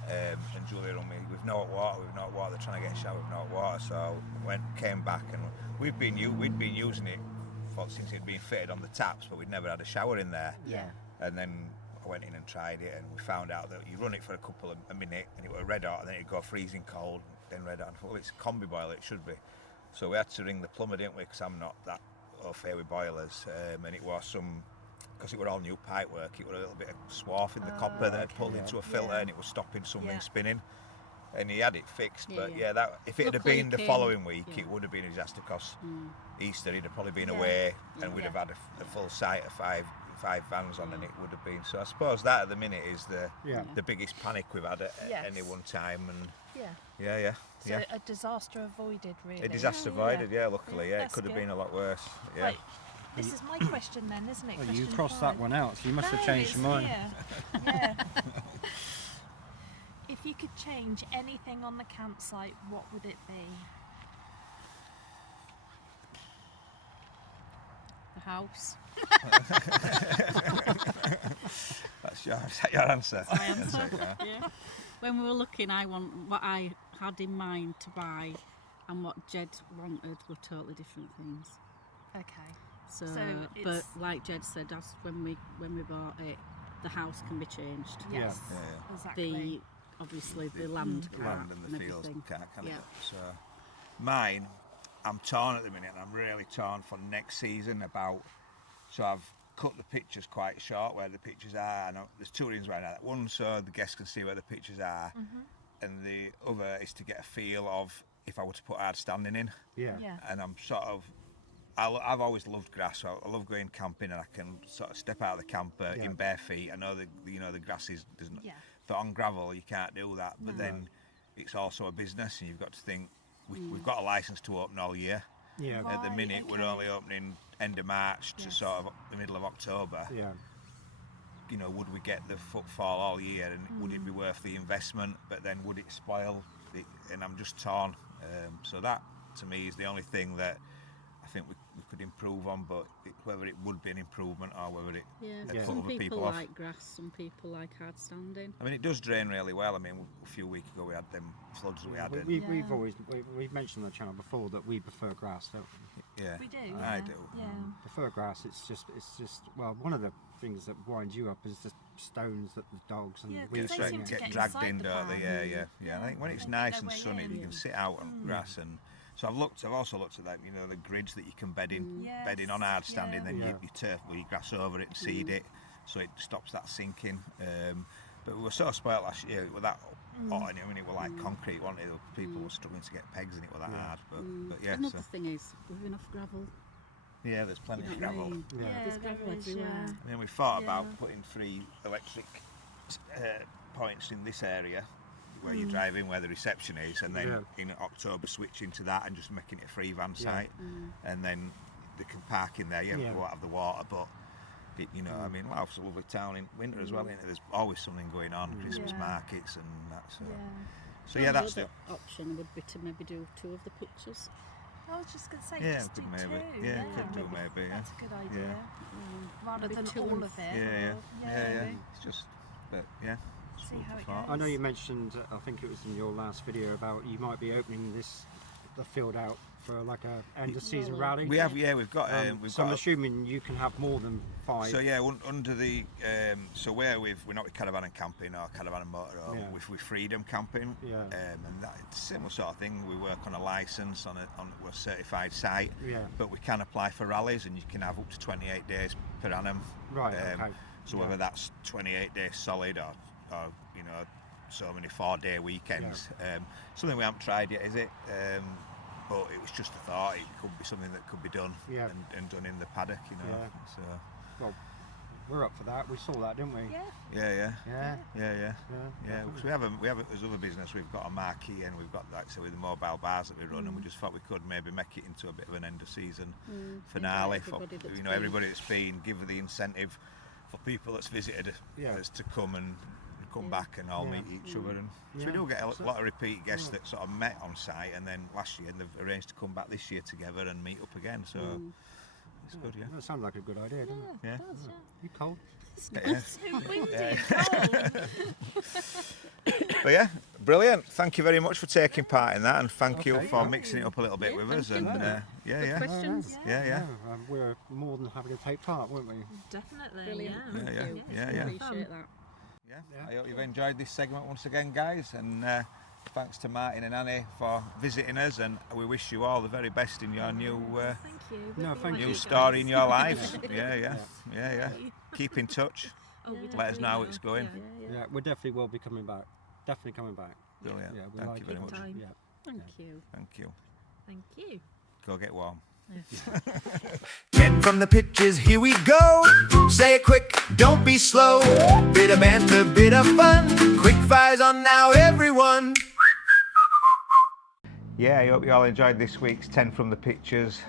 And Julia rung me, we've no water, they're trying to get a shower, we've no water. So came back, and we'd been using it since it'd been fitted on the taps, but we'd never had a shower in there. Yeah. And then I went in and tried it, and we found out that you run it for a minute, and it was red hot, and then it'd go freezing cold, then red hot. And I thought, well, it's a combi boiler, it should be. So we had to ring the plumber, didn't we? Because I'm not that au fait with boilers, and it was because it were all new pipe work, it was a little bit of swarf in the copper that had pulled into a filter, and it was stopping something spinning. And he had it fixed, but that if it had Luckily been the came, following week, it would have been a disaster, because Easter he'd have probably been away, and we'd have had a full site of five vans on, and it would have been. So I suppose that at the minute is the biggest panic we've had at any one time, and So a disaster avoided, really. a disaster avoided, luckily, it could have been a lot worse. Right. This is my question then, isn't it? Well, you Question crossed 5. that one out, so you must have No, changed it's your mind. here. Yeah. If you could change anything on the campsite, what would it be? The house. Is that your answer? My answer. Yeah. When we were looking, what I had in mind to buy and what Jed wanted were totally different things. Okay. So but it's- like Jed said, when we bought it, the house can be changed. Yes. Yeah. Exactly. Obviously the land can't Land and the fields everything. can't, can it? Yeah. So mine, I'm torn at the minute, and I'm really torn for next season so I've cut the pictures quite short where the pictures are. I know there's two reasons right now. One, so the guests can see where the pictures are, and the other is to get a feel of if I were to put hard standing in. Yeah. And I'm I've always loved grass, so I love going camping, and I can sort of step out of the camper in bare feet. I know the grass doesn't. Yeah. But on gravel you can't do that. But then it's also a business, and you've got to think we've got a license to open all year. Yeah. At the Right, minute we're okay. only opening end of March to sort of the middle of October. Yeah. Would we get the footfall all year, and would it be worth the investment? But then would it spoil? And I'm just torn. So that to me is the only thing that I think we could improve on, but whether it would be an improvement or whether it Yeah. put Some other people people off. like grass, some people like hard standing. I mean, it does drain really well. I mean, a few weeks ago we had them floods that we had. We've mentioned on the channel before that we prefer grass, don't we? Yeah, We do. I yeah. do. Yeah. Prefer grass. It's just well, one of the things that winds you up is the stones that the dogs and Yeah, the 'cause weeds they Get, seem to get get dragged inside in, the don't they? van. Yeah. I think when it's They nice make and their way sunny, in. you can sit out on grass, and so I've also looked at that. The grids that you can bed in on hard standing, then you turf your grass over it and seed it, so it stops that sinking. But we were so spoilt last year with that. I mean, it was like concrete, wasn't it? People were struggling to get pegs, and it was that hard. But yeah, Another thing is, we've enough gravel. yeah, there's plenty You of know what I gravel. mean? Yeah, There's there gravel is, everywhere. I mean, we thought Yeah. about putting 3 electric points in this area where you drive in, where the reception is, and then in October switching to that and just making it a free van site, and then they can park in there. Yeah, we won't have the water, but I mean, Louth's a lovely town in winter as well. Isn't it? There's always something going on, Christmas markets and that. So yeah, that's the Another option would be to maybe do 2 of the pictures. I was just going to say, Yeah, just do could maybe. 2. Yeah, could do maybe, yeah. That's a good idea. Rather Maybe than 2 all and of it. yeah. maybe. It's just, but yeah. it's See food how for it thought. goes. I know you mentioned, I think it was in your last video, about you might be opening the field out for like a end of season rally. We've got so I'm assuming you can have more than 5. So yeah, under the so we're not with Caravan and camping or Caravan and motorhome, with Freedom Camping, and that's a similar sort of thing. We work on a license on a certified site, but we can apply for rallies, and you can have up to 28 days per annum. Right. Okay. So whether that's 28 days solid or so many 4-day weekends, something we haven't tried yet, is it? But it was just a thought. It could be something that could be done and done in the paddock, Yeah. So Well, we're up for that. We saw that, didn't we? Yeah. Yeah. Because we have as other business, we've got a marquee and we've got like so with the mobile bars that we run, and we just thought we could maybe make it into a bit of an end of season finale for everybody that's been, give the incentive for people that's visited us to come and come back and all meet each other. And so we do get a lot of repeat guests that sort of met on site, and then last year they've arranged to come back this year together and meet up again. So it's good, That sounds like a good idea, doesn't it? Yeah. You cold? It's so windy, cold. But yeah, brilliant. Thank you very much for taking part in that, and thank you for mixing it up a little bit with us. And Questions? We're more than happy to take part, weren't we? Definitely. Brilliant. Yeah. Appreciate that. I hope you've enjoyed this segment once again, guys, and thanks to Martin and Annie for visiting us, and we wish you all the very best in your new new story in your lives. Yeah. Keep in touch. Let us know how it's going. Yeah, we definitely will be coming back. Definitely coming back. Brilliant. Yeah, we Thank like you very it. much. Yeah. Thank you. Thank you. Thank you. Go get warm. Get from the pitches, here we go. Say it quick, don't be slow. Bit of banter, bit of fun. Quick fires on now, everyone. Yeah, I hope you all enjoyed this week's 10 from the Pictures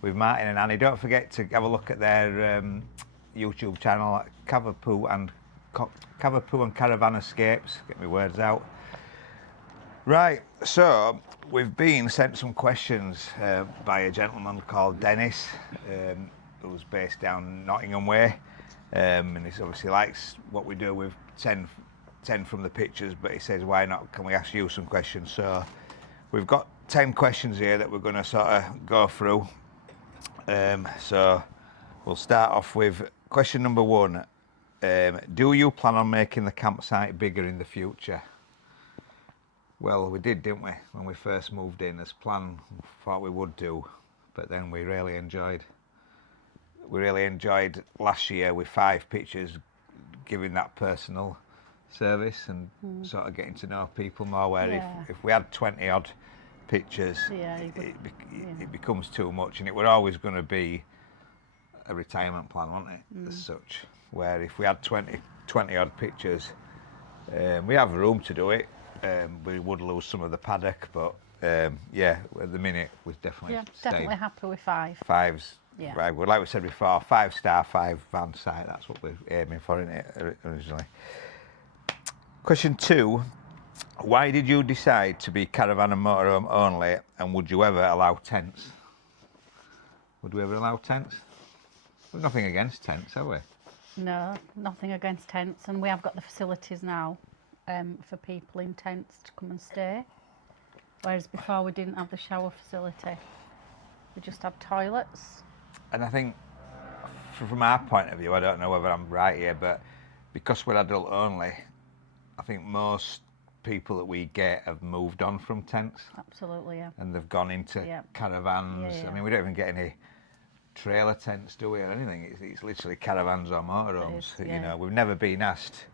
with Martin and Annie. Don't forget to have a look at their YouTube channel, Cavapoo and Caravan Escapes. Get my words out. Right, so we've been sent some questions by a gentleman called Dennis, who's based down Nottingham Way, and he obviously likes what we do with 10 from the Pictures, but he says, why not, can we ask you some questions? So we've got 10 questions here that we're going to sort of go through. So we'll start off with question number 1. Do you plan on making the campsite bigger in the future? Well, we did, didn't we, when we first moved in as planned, thought we would do, but then we really enjoyed last year with 5 pictures, giving that personal service and sort of getting to know people more, where if we had 20 odd pictures, it becomes too much, and it were always going to be a retirement plan, wasn't it, as such, where if we had 20 odd pictures, we have room to do it. We would lose some of the paddock, but at the minute we're definitely definitely happy with 5. 5's Yeah. Well, like we said before, 5-star, 5 van site. That's what we're aiming for, isn't it, originally? Question 2: why did you decide to be caravan and motorhome only, and would you ever allow tents? Would we ever allow tents? We've nothing against tents, have we? No, nothing against tents, and we have got the facilities now for people in tents to come and stay. Whereas before we didn't have the shower facility. We just had toilets. And I think, from our point of view, I don't know whether I'm right here, but because we're adult only, I think most people that we get have moved on from tents. Absolutely, yeah. And they've gone into caravans. Yeah. I mean, we don't even get any trailer tents, do we, or anything? It's literally caravans or motorhomes. You know, we've never been asked,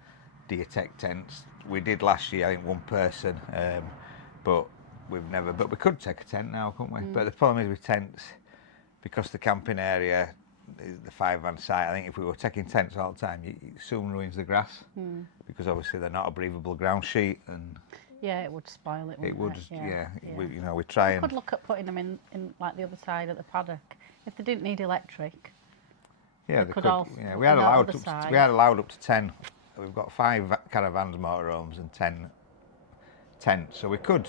do you take tents? We did last year, I think, one person, but we've never. But we could take a tent now, couldn't we? But the problem is with tents, because the camping area is the 5 van site. I think if we were taking tents all the time, it soon ruins the grass, because obviously they're not a breathable ground sheet, and it would spoil it. It would, Yeah. We try and. We could look at putting them in like the other side of the paddock if they didn't need electric. Yeah, they could all. Yeah, we had allowed up to 10. We've got 5 caravans, motorhomes, and 10 tents, so we could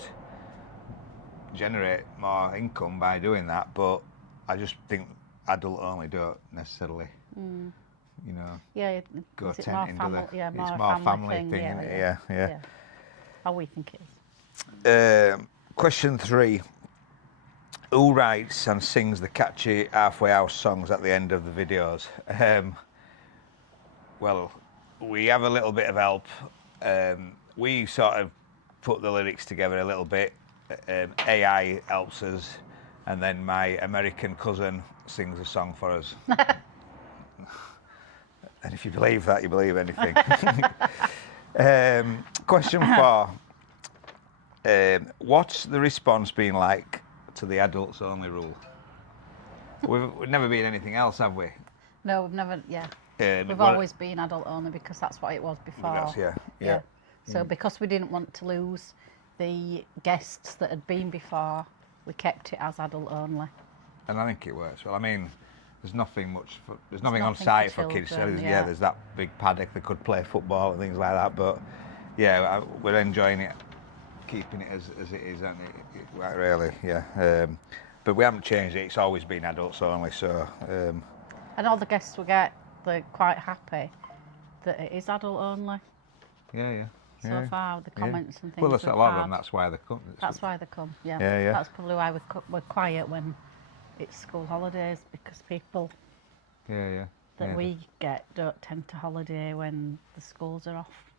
generate more income by doing that. But I just think adult only don't necessarily, you know. Yeah, go is it tent more into family? the. Yeah, It's more more a family thing. thing, isn't it? Yeah. How we think it is. Question 3: who writes and sings the catchy halfway house songs at the end of the videos? Well, we have a little bit of help. We sort of put the lyrics together a little bit. AI helps us, and then my American cousin sings a song for us. And if you believe that, you believe anything. Question 4: what's the response been like to the adults only rule? We've never been anything else, have we? No, we've never. Yeah. We've always been adult only because that's what it was before. Yeah. So because we didn't want to lose the guests that had been before, we kept it as adult only. And I think it works well. I mean, there's nothing on nothing site for for kids. children, Yeah, there's that big paddock that could play football and things like that. But yeah, we're enjoying it, keeping it as it is, and it really, yeah. But we haven't changed it. It's always been adults only. So. And all the guests we get, they're quite happy that it is adult only. Yeah. So far, the comments and things. Well, there's a we've lot of had, them. That's why they come. That's why they come. Yeah. Yeah. That's probably why we're quiet when it's school holidays, because people Yeah. that we get don't tend to holiday when the schools are off.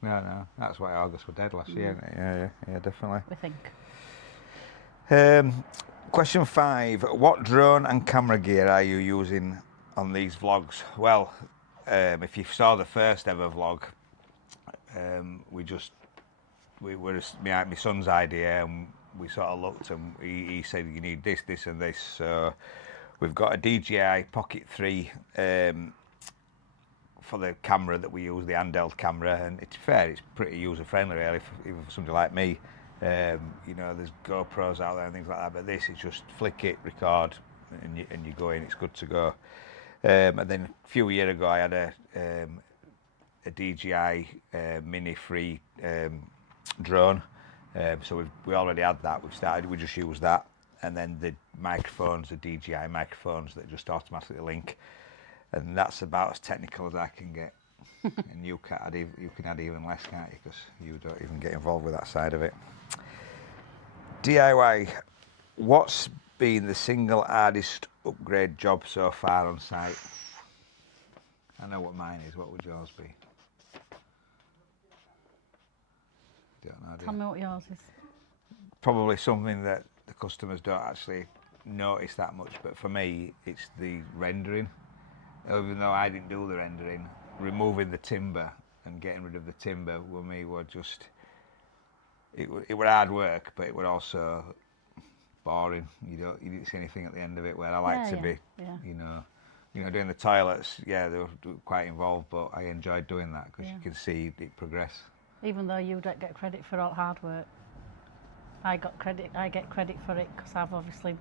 No. That's why August were dead last year. Yeah, definitely. We think. Question 5. What drone and camera gear are you using on these vlogs? Well, if you saw the first ever vlog, my son's idea, and we sort of looked, and he said you need this and this. So we've got a DJI Pocket 3 for the camera that we use, the handheld camera, and it's pretty user friendly really, even for somebody like me. There's GoPros out there and things like that, but this is just flick it, record, and you go in. It's good to go. And then a few years ago, I had a DJI Mini 3 drone. So we already had that. We just used that, and then the microphones, the DJI microphones that just automatically link, and that's about as technical as I can get. And you can add even less, can't you? Because you don't even get involved with that side of it. DIY. What's been the single hardest upgrade job so far on site? I know what mine is. What would yours be? Don't know. Tell me what yours is. Probably something that the customers don't actually notice that much, but for me, it's the rendering. Even though I didn't do the rendering, removing the timber and getting rid of the timber with me were just. It were hard work, but it were also boring. You didn't see anything at the end of it. Where I like to be, doing the toilets. Yeah, they were quite involved, but I enjoyed doing that because you can see it progress. Even though you don't get credit for all hard work, I get credit for it because I've obviously,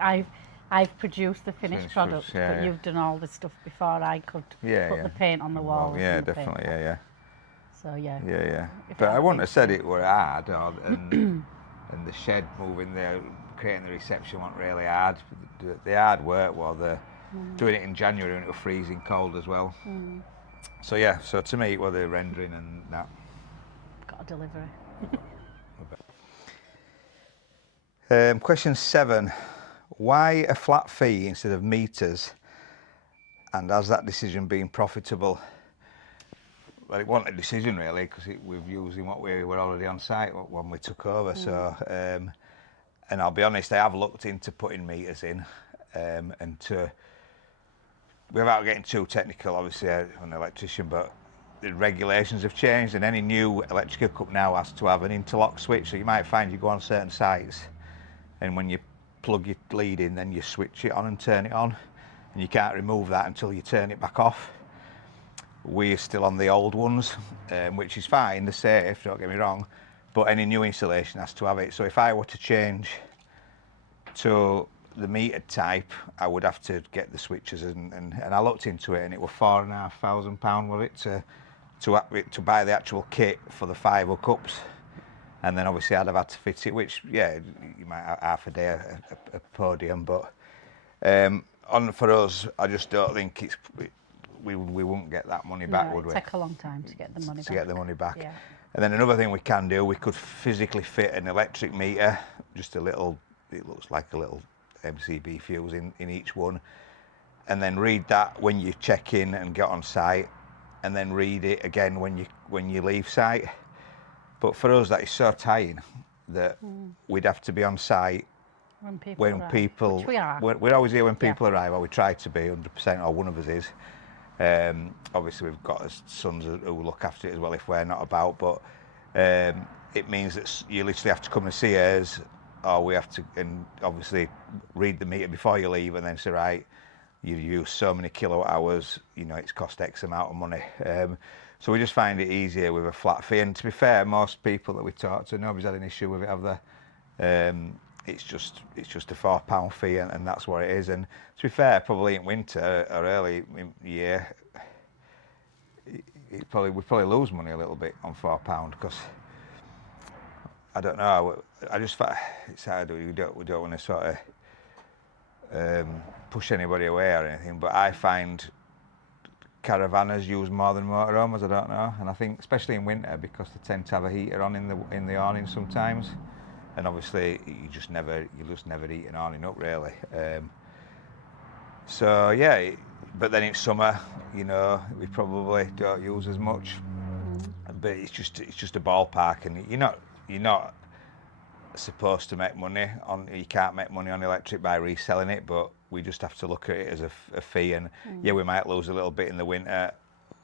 I've produced the finished product, but you've done all the stuff before I could put the paint on the wall. Yeah, definitely, yeah. So yeah. Yeah. But I wouldn't have said it were hard, and the shed moving there, creating the reception wasn't really hard. The hard work was doing it in January when it was freezing cold as well. So yeah, so to me it was the rendering and that. Got a delivery. Question 7. Why a flat fee instead of meters? And has that decision been profitable? Well, it wasn't a decision really, because we've using what we were already on site when we took over. So, and I'll be honest, I have looked into putting meters in, without getting too technical. Obviously, I'm an electrician, but the regulations have changed, and any new electrical cup now has to have an interlock switch. So you might find you go on certain sites, and when you plug your lead in, then you switch it on and turn it on, and you can't remove that until you turn it back off. We're still on the old ones, which is fine, they're safe, don't get me wrong, but any new installation has to have it. So if I were to change to the metered type, I would have to get the switches, and I looked into it, and it was £4,500 was it to buy the actual kit for the 5 cups, and then obviously I'd have had to fit it, which you might have half a day a podium, but for us, I just don't think we wouldn't get that money back, would we? It'd take a long time to get the money back. To get the money back. Yeah. And then another thing we can do, we could physically fit an electric meter, just a little, it looks like a little MCB fuse in each one, and then read that when you check in and get on site, and then read it again when you leave site. But for us, that is so tiring that we'd have to be on site when people which we are. We're always here when people arrive, or we try to be 100%, or one of us is. Obviously we've got sons who look after it as well if we're not about, but it means that you literally have to come and see us, or we have to, and obviously read the meter before you leave, and then say, right, you use so many kilowatt hours, you know, it's cost X amount of money. So we just find it easier with a flat fee. And to be fair, most people that we talk to, nobody's had an issue with it, have they? It's just a £4 fee, and that's what it is. And to be fair, probably in winter or early in the year, we probably lose money a little bit on £4 because I don't know. I just find it's hard. We don't want to sort of push anybody away or anything, but I find caravanners use more than motorhomes. I don't know, and I think especially in winter because they tend to have a heater on in the awning sometimes, and obviously you just never heat an awning up really. So yeah, but then in summer, you know, we probably don't use as much. But it's just a ballpark, and you're not supposed to make money on. You can't make money on electric by reselling it, but we just have to look at it as a fee. And yeah, we might lose a little bit in the winter.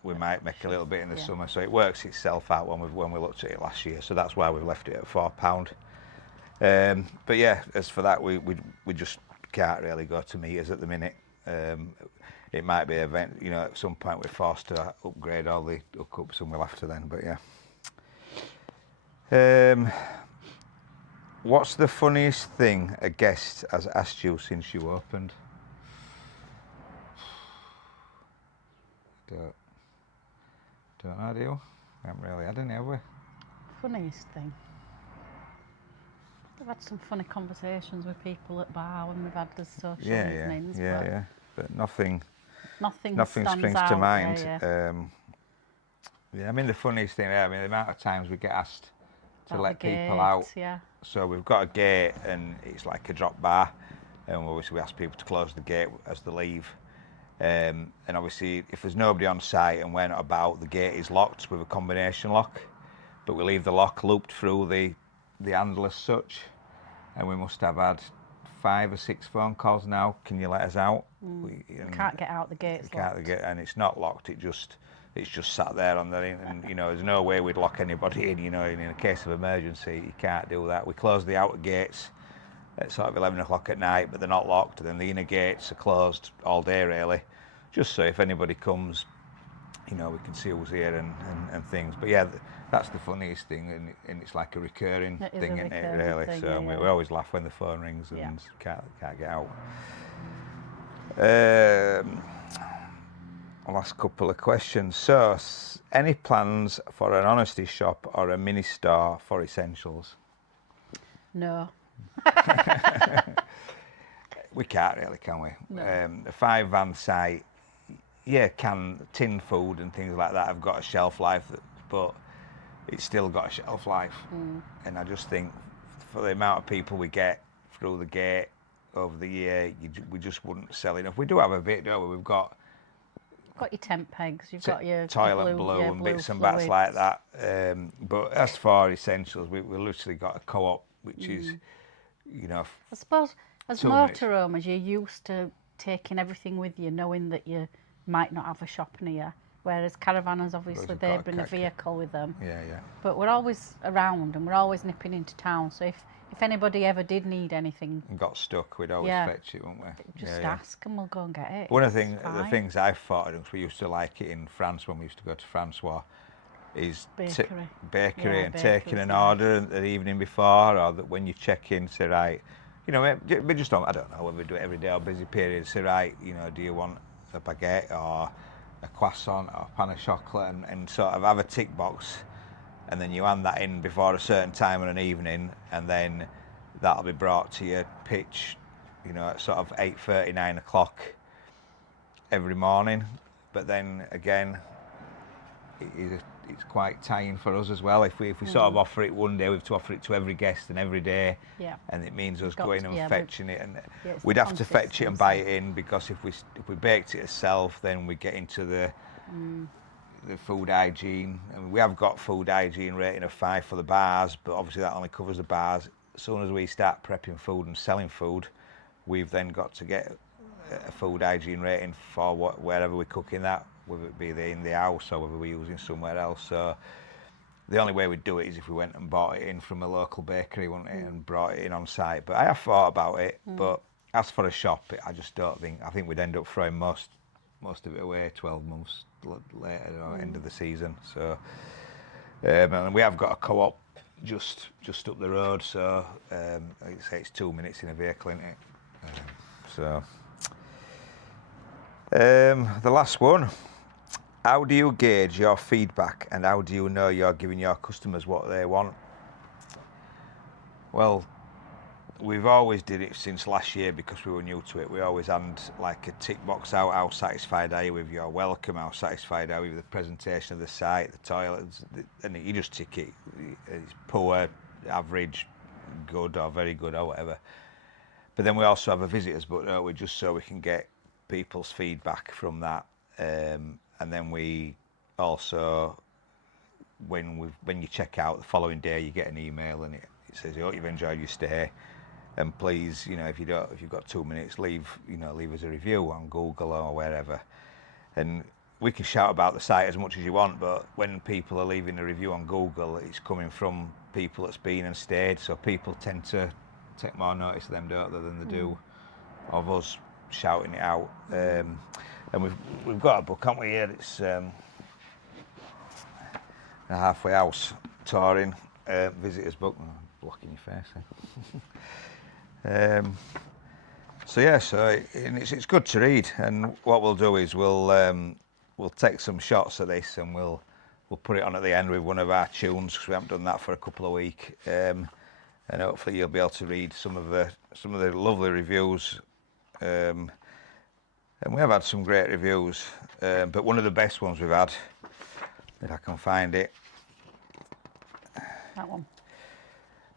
We might make a little bit in the summer. So it works itself out when we looked at it last year. So that's why we've left it at £4. But yeah, as for that, we just can't really go to meters at the minute. It might be an event, you know, at some point we're forced to upgrade all the hookups and we'll have to then, but yeah. What's the funniest thing a guest has asked you since you opened? Don't know, do you? We haven't really had any, have we? Funniest thing? We've had some funny conversations with people at bar when we've had the social evenings. Yeah. But nothing stands springs out, to mind. Yeah. I mean, the funniest thing, I mean, the amount of times we get asked to About let the people gates, out. Yeah. So we've got a gate and it's like a drop bar, and obviously we ask people to close the gate as they leave. And obviously if there's nobody on site and we're not about, the gate is locked with a combination lock, but we leave the lock looped through the handle as such, and we must have had 5 or 6 phone calls now. Can you let us out? You can't get out, the gate's locked. And it's not locked. It's just sat there on the and you know, there's no way we'd lock anybody in. You know, in a case of emergency, you can't do that. We close the outer gates at sort of 11 o'clock at night, but they're not locked. And then the inner gates are closed all day really, just so if anybody comes, you know, we can see who's here and things. But yeah, that's the funniest thing, and it's like a recurring thing, isn't it, really? Thing, so yeah. we always laugh when the phone rings and can't get out. Last couple of questions. So, any plans for an honesty shop or a mini store for essentials? No. We can't really, can we? No. A 5-van site, yeah, tin food and things like that have got a shelf life, but it's still got a shelf life. And I just think for the amount of people we get through the gate over the year, we just wouldn't sell enough. We do have a bit, don't we? We've got your tent pegs, you've got your toilet blue and bits and bats like that. But as for essentials, we've literally got a co-op, which is, you know. I suppose as motorhomes, you're used to taking everything with you, knowing that you might not have a shop near. Whereas caravanners, obviously, they bring a vehicle with them. Yeah. But we're always around and we're always nipping into town. So if anybody ever did need anything and got stuck, we'd always fetch it, wouldn't we? Just ask and we'll go and get it. One of the things I've thought of, we used to like it in France when we used to go to Francois, is bakery and taking an order the evening before, or that when you check in, say, right, you know, we just don't, I don't know whether we do it every day or busy periods, say, right, you know, do you want a baguette or a croissant or a pan of chocolate, and sort of have a tick box, and then you hand that in before a certain time on an evening, and then that'll be brought to your pitch, you know, at sort of 8:30, 9 o'clock every morning. But then again, it's quite tiring for us as well. If we sort of offer it one day, we have to offer it to every guest and every day, and it means us going and fetching it, and we'd have to fetch it and buy it in, because if we baked it ourselves, then we get into the food hygiene. And we have got food hygiene rating of 5 for the bars, but obviously that only covers the bars. As soon as we start prepping food and selling food, we've then got to get a food hygiene rating for wherever we're cooking that, whether it be in the house or whether we're using somewhere else. So the only way we'd do it is if we went and bought it in from a local bakery, wouldn't it, and brought it in on site. But I have thought about it, but as for a shop, I just don't think. I think we'd end up throwing most of it away 12 months later, or end of the season. So, and we have got a co-op just up the road. So, like I say, it's 2 minutes in a vehicle, isn't it? The last one. How do you gauge your feedback, and how do you know you're giving your customers what they want? Well, we've always did it since last year because we were new to it. We always had like a tick box out. How satisfied are you with your welcome? How satisfied are you with the presentation of the site, the toilets? And you just tick it. It's poor, average, good, or very good, or whatever. But then we also have a visitors book, don't we? Just so we can get people's feedback from that. And then we also, when you check out the following day, you get an email and it says, "I hope you've enjoyed your stay, and please, if you've got 2 minutes, leave us a review on Google or wherever." And we can shout about the site as much as you want, but when people are leaving a review on Google, it's coming from people that's been and stayed, so people tend to take more notice of them, don't they, than they do of us shouting it out. And we've got a book, haven't we? Here, it's a halfway house touring visitors book. Oh, blocking your face. And it's good to read. And what we'll do is we'll take some shots of this and we'll put it on at the end with one of our tunes, because we haven't done that for a couple of weeks. And hopefully you'll be able to read some of the lovely reviews. And we have had some great reviews, but one of the best ones we've had, if I can find it. That one.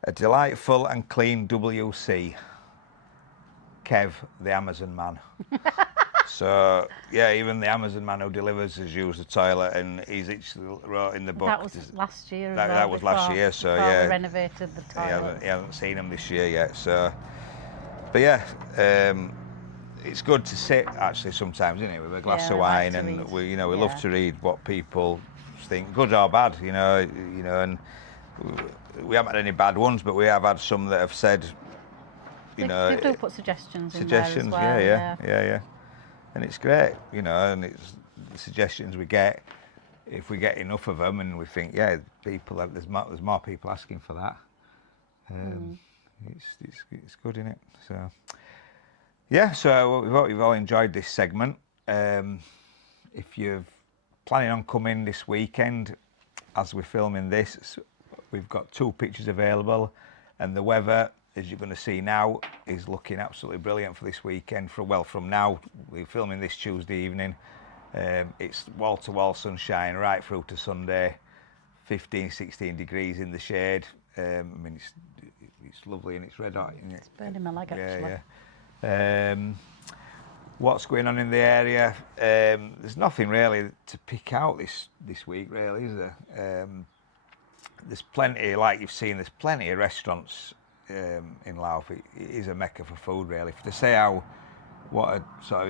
A delightful and clean WC. Kev, the Amazon man. So, yeah, even the Amazon man who delivers has used the toilet, and he's actually wrote in the book. That was last year. That was last year, so yeah. They renovated the toilet. He hasn't seen him this year yet, so. But yeah, it's good to sit actually sometimes, isn't it, with a glass of wine, and we love to read what people think, good or bad, and we haven't had any bad ones, but we have had some that have said, They do put suggestions in there as well. Yeah. And it's great, and it's the suggestions we get. If we get enough of them, and we think, there's more people asking for that. It's good, isn't it? So, yeah. So we hope you've all enjoyed this segment. If you're planning on coming this weekend, as we're filming this, we've got 2 pictures available, and the weather, as you're going to see now, is looking absolutely brilliant for this weekend. From now, we're filming this Tuesday evening. It's wall-to-wall sunshine right through to Sunday, 15, 16 degrees in the shade. It's lovely and it's red hot. It's burning my leg, actually. Yeah. What's going on in the area? There's nothing really to pick out this week, really, is there? There's plenty, like you've seen, there's plenty of restaurants in Louth. It is a mecca for food, really. To say what a sort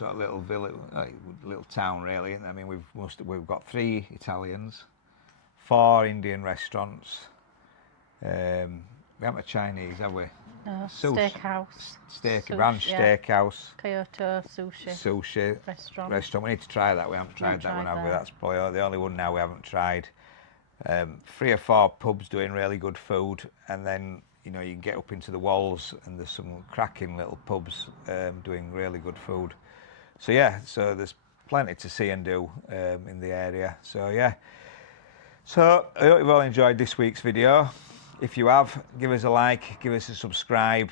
of little village, little town, really. I mean, we've got 3 Italians, 4 Indian restaurants. We haven't a Chinese, have we? No, steakhouse. Ranch steakhouse. Kyoto sushi. Restaurant. We need to try that. We haven't tried that one, have we? That's probably the only one now we haven't tried. 3 or 4 pubs doing really good food, and then you can get up into the Wolds, and there's some cracking little pubs doing really good food. So yeah, so there's plenty to see and do in the area. So yeah. So I hope you've all enjoyed this week's video. If you have, give us a like, give us a subscribe,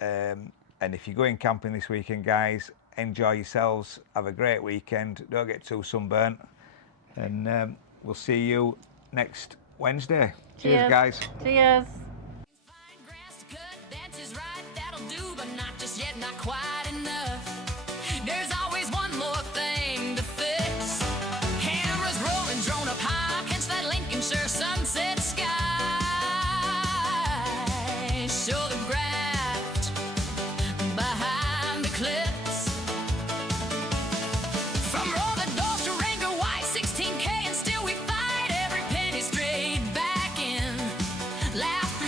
and if you're going camping this weekend, guys, enjoy yourselves, have a great weekend, don't get too sunburnt, and we'll see you next Wednesday. Cheers, guys. Cheers. Fine grass to cut, that's just right, that'll do, but not just yet, not quite enough. There's always one more thing to fix. Cameras rolling, drone up high, catch that Lincolnshire sunset sky. Show the graft behind the cliffs. From roller doors to Ranger White, 16K, and still we fight every penny straight back in. Laugh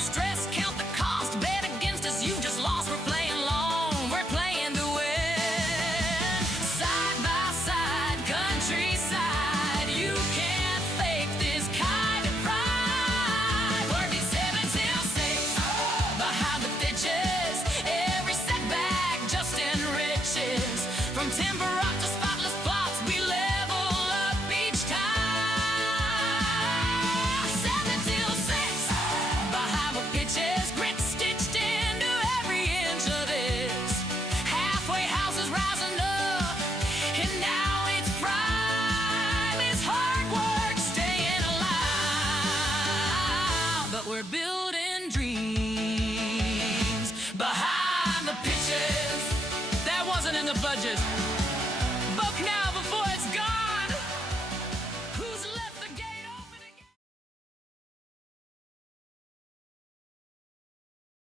the budget. Book now